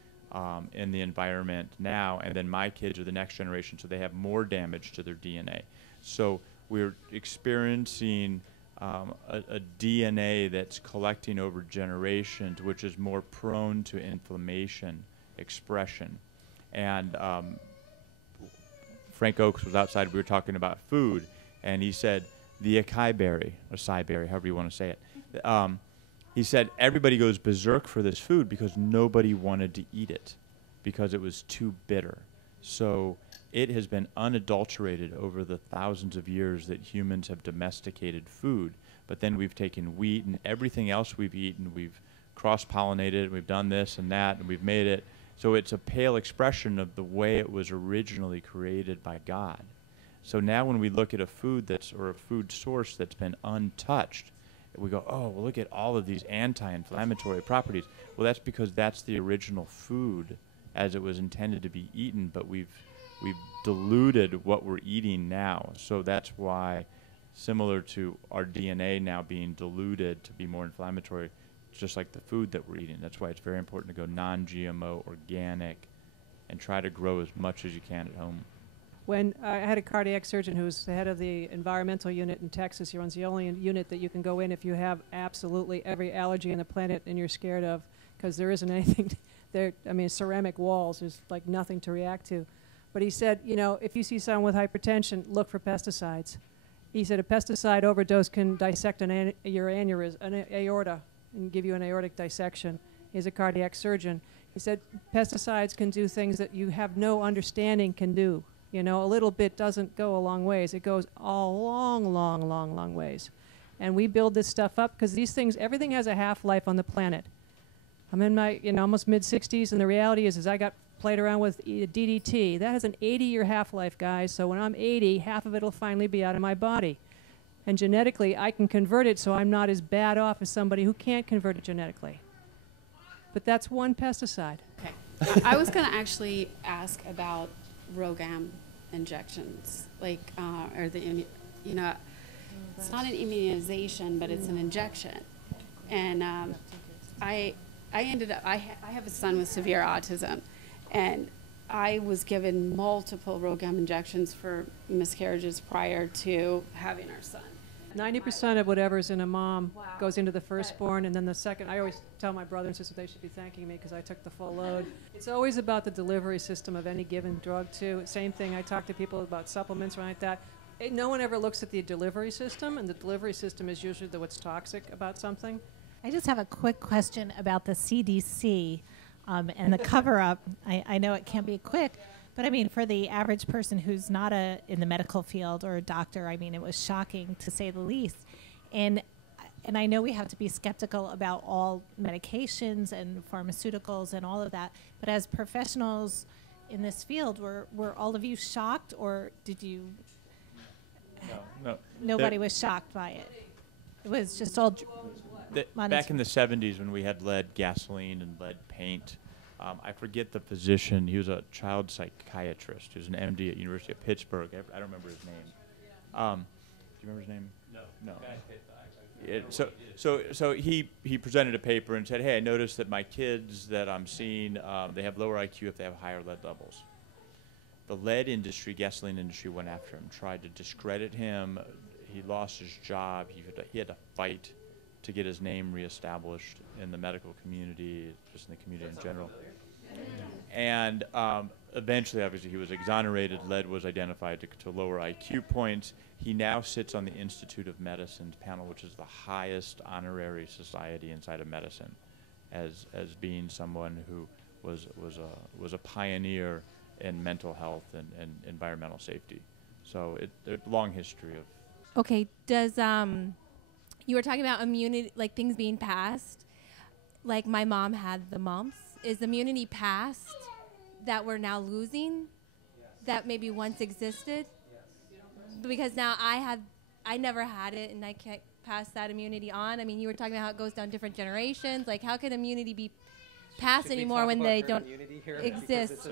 in the environment now. And then my kids are the next generation, so they have more damage to their DNA. So we're experiencing a DNA that's collecting over generations, which is more prone to inflammation expression. And Frank Oakes was outside, we were talking about food, and he said the acai berry, or acai berry, however you want to say it, he said everybody goes berserk for this food because nobody wanted to eat it because it was too bitter. So it has been unadulterated over the thousands of years that humans have domesticated food. But then we've taken wheat and everything else we've eaten, we've cross-pollinated, we've done this and that, and we've made it. So it's a pale expression of the way it was originally created by God. So now when we look at a food or a food source that's been untouched, we go, oh, well, look at all of these anti-inflammatory properties. Well, that's because that's the original food as it was intended to be eaten, but we've diluted what we're eating now. So that's why, similar to our DNA now being diluted to be more inflammatory, just like the food that we're eating. That's why it's very important to go non-GMO, organic, and try to grow as much as you can at home. When I had a cardiac surgeon who was the head of the environmental unit in Texas, he runs the only unit that you can go in if you have absolutely every allergy on the planet and you're scared of, because there isn't anything there. I mean, ceramic walls, there's like nothing to react to. But he said, you know, if you see someone with hypertension, look for pesticides. He said a pesticide overdose can dissect your aneurysm, an aorta, and give you an aortic dissection. He's a cardiac surgeon. He said pesticides can do things that you have no understanding can do. You know, a little bit doesn't go a long ways. It goes a long ways. And we build this stuff up because these things, everything has a half-life on the planet. I'm in my, almost mid-60s, and the reality is I got played around with DDT. That has an 80-year half-life, guys. So when I'm 80, half of it will finally be out of my body. And genetically, I can convert it so I'm not as bad off as somebody who can't convert it genetically. But that's one pesticide. Okay. I was going to actually ask about ROGAM injections, like, or the, you know, it's not an immunization, but it's an injection. And I ended up, I have a son with severe autism, and I was given multiple ROGAM injections for miscarriages prior to having our son. 90% of whatever's in a mom goes into the firstborn, and then the second. I always tell my brother and sister they should be thanking me because I took the full load. It's always about the delivery system of any given drug, too. Same thing, I talk to people about supplements or like that. No one ever looks at the delivery system, and the delivery system is usually what's toxic about something. I just have a quick question about the CDC and the cover-up. I know it can be quick, but I mean, for the average person who's not in the medical field or a doctor, I mean, it was shocking to say the least. And I know we have to be skeptical about all medications and pharmaceuticals and all of that, but as professionals in this field, were all of you shocked, or did you... No. Nobody was shocked by it. It was just all... Back in the 70s when we had lead gasoline and lead paint, I forget the physician. He was a child psychiatrist. He was an MD at University of Pittsburgh. I don't remember his name. Do you remember his name? No. So he presented a paper and said, hey, I noticed that my kids that I'm seeing, they have lower IQ if they have higher lead levels. The lead industry, gasoline industry, went after him, tried to discredit him. He lost his job. He had to fight to get his name reestablished in the medical community, just in the community in general. And eventually, obviously, he was exonerated. Lead was identified to lower IQ points. He now sits on the Institute of Medicine's panel, which is the highest honorary society inside of medicine, as being someone who was a pioneer in mental health and environmental safety. So it's a long history of... Okay, does... You were talking about immunity, like things being passed. Like my mom had the mumps. Is immunity passed that we're now losing? Yes. That maybe once existed? Yes. Because now I never had it, and I can't pass that immunity on. I mean, you were talking about how it goes down different generations. Like, how can immunity be passed anymore when they don't exist?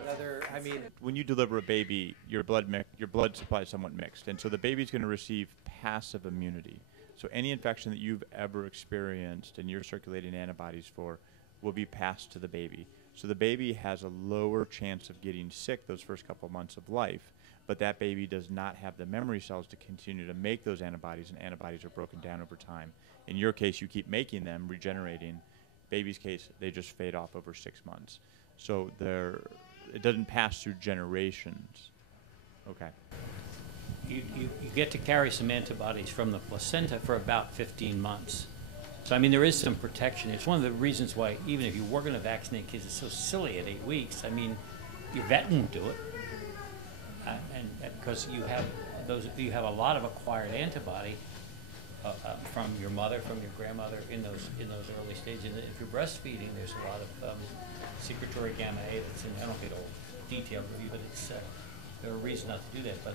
When you deliver a baby, your blood supply is somewhat mixed, and so the baby's going to receive passive immunity. So any infection that you've ever experienced and you're circulating antibodies for will be passed to the baby. So the baby has a lower chance of getting sick those first couple of months of life, but that baby does not have the memory cells to continue to make those antibodies, and antibodies are broken down over time. In your case, you keep making them, regenerating. Baby's case, they just fade off over 6 months. So it doesn't pass through generations. Okay. You get to carry some antibodies from the placenta for about 15 months. So, I mean, there is some protection. It's one of the reasons why, even if you were going to vaccinate kids, it's so silly at 8 weeks. I mean, your vet won't do it. And because you have a lot of acquired antibody from your mother, from your grandmother in those early stages. And if you're breastfeeding, there's a lot of secretory gamma A that's in. I don't get all detailed review, but there are reasons not to do that. But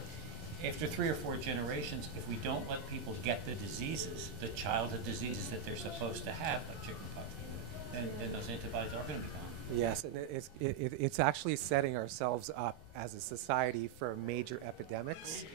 after 3 or 4 generations, if we don't let people get the diseases, the childhood diseases that they're supposed to have, like chickenpox, then those antibodies are going to be gone. Yes, and it's actually setting ourselves up as a society for major epidemics.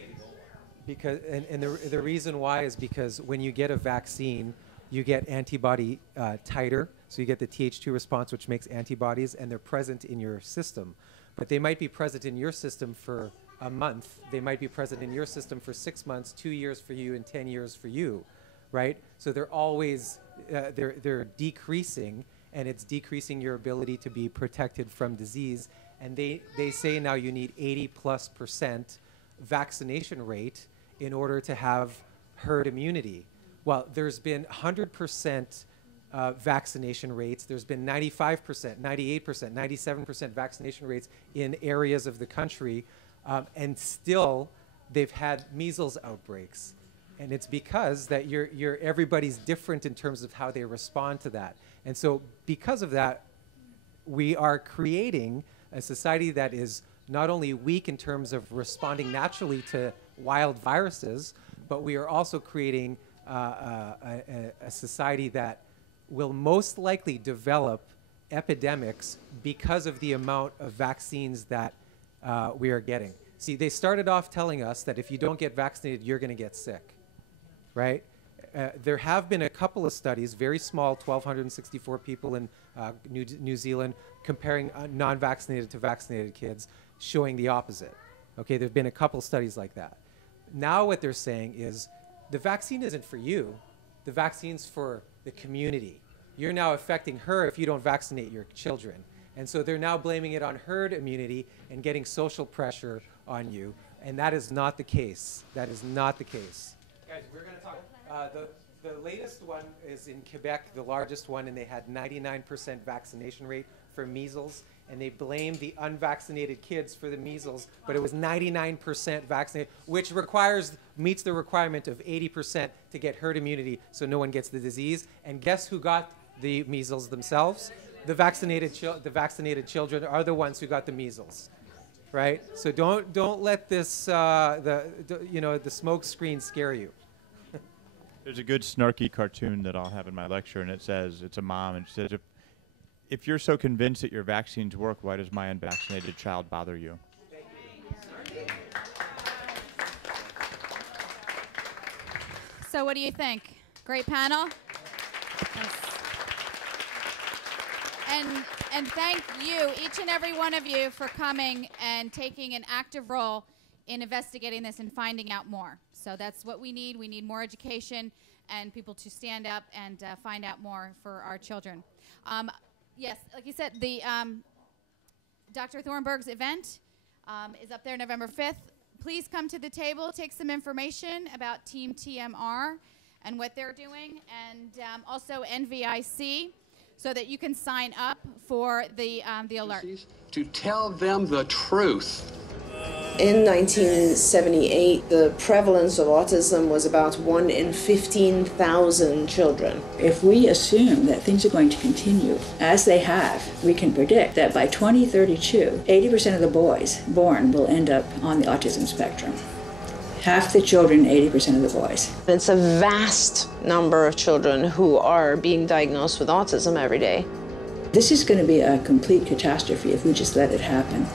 Because and the reason why is because when you get a vaccine, you get antibody titer, so you get the Th2 response, which makes antibodies, and they're present in your system. But they might be present in your system for a month. They might be present in your system for 6 months, 2 years for you, and 10 years for you, right? So they're always they're decreasing, and it's decreasing your ability to be protected from disease. And they say now you need 80+% vaccination rate in order to have herd immunity. Well, there's been 100% vaccination rates. There's been 95%, 98%, 97% vaccination rates in areas of the country, and still they've had measles outbreaks. And it's because that everybody's different in terms of how they respond to that. And so because of that, we are creating a society that is not only weak in terms of responding naturally to wild viruses, but we are also creating a society that will most likely develop epidemics because of the amount of vaccines that we are getting. See, they started off telling us that if you don't get vaccinated, you're going to get sick, right? There have been a couple of studies, very small, 1,264 people in New Zealand, comparing non-vaccinated to vaccinated kids, showing the opposite. Okay, there have been a couple studies like that. Now what they're saying is the vaccine isn't for you, the vaccine's for the community. You're now affecting her if you don't vaccinate your children. And so they're now blaming it on herd immunity and getting social pressure on you. And that is not the case. That is not the case. Guys, we're going to talk. The latest one is in Quebec, the largest one, and they had 99% vaccination rate for measles. And they blamed the unvaccinated kids for the measles, but it was 99% vaccinated, which meets the requirement of 80% to get herd immunity so no one gets the disease. And guess who got the measles themselves? The vaccinated children are the ones who got the measles, right? So don't let this the smoke screen scare you. There's a good snarky cartoon that I'll have in my lecture, and it says, it's a mom, and she says, if you're so convinced that your vaccines work, why does my unvaccinated child bother you? So what do you think? Great panel? And thank you, each and every one of you, for coming and taking an active role in investigating this and finding out more. So that's what we need. We need more education and people to stand up and find out more for our children. Yes, like you said, the Dr. Thornburg's event is up there November 5th. Please come to the table, take some information about Team TMR and what they're doing, and also NVIC, so that you can sign up for the alert. To tell them the truth. In 1978, the prevalence of autism was about 1 in 15,000 children. If we assume that things are going to continue as they have, we can predict that by 2032, 80% of the boys born will end up on the autism spectrum. Half the children, 80% of the boys. It's a vast number of children who are being diagnosed with autism every day. This is going to be a complete catastrophe if we just let it happen.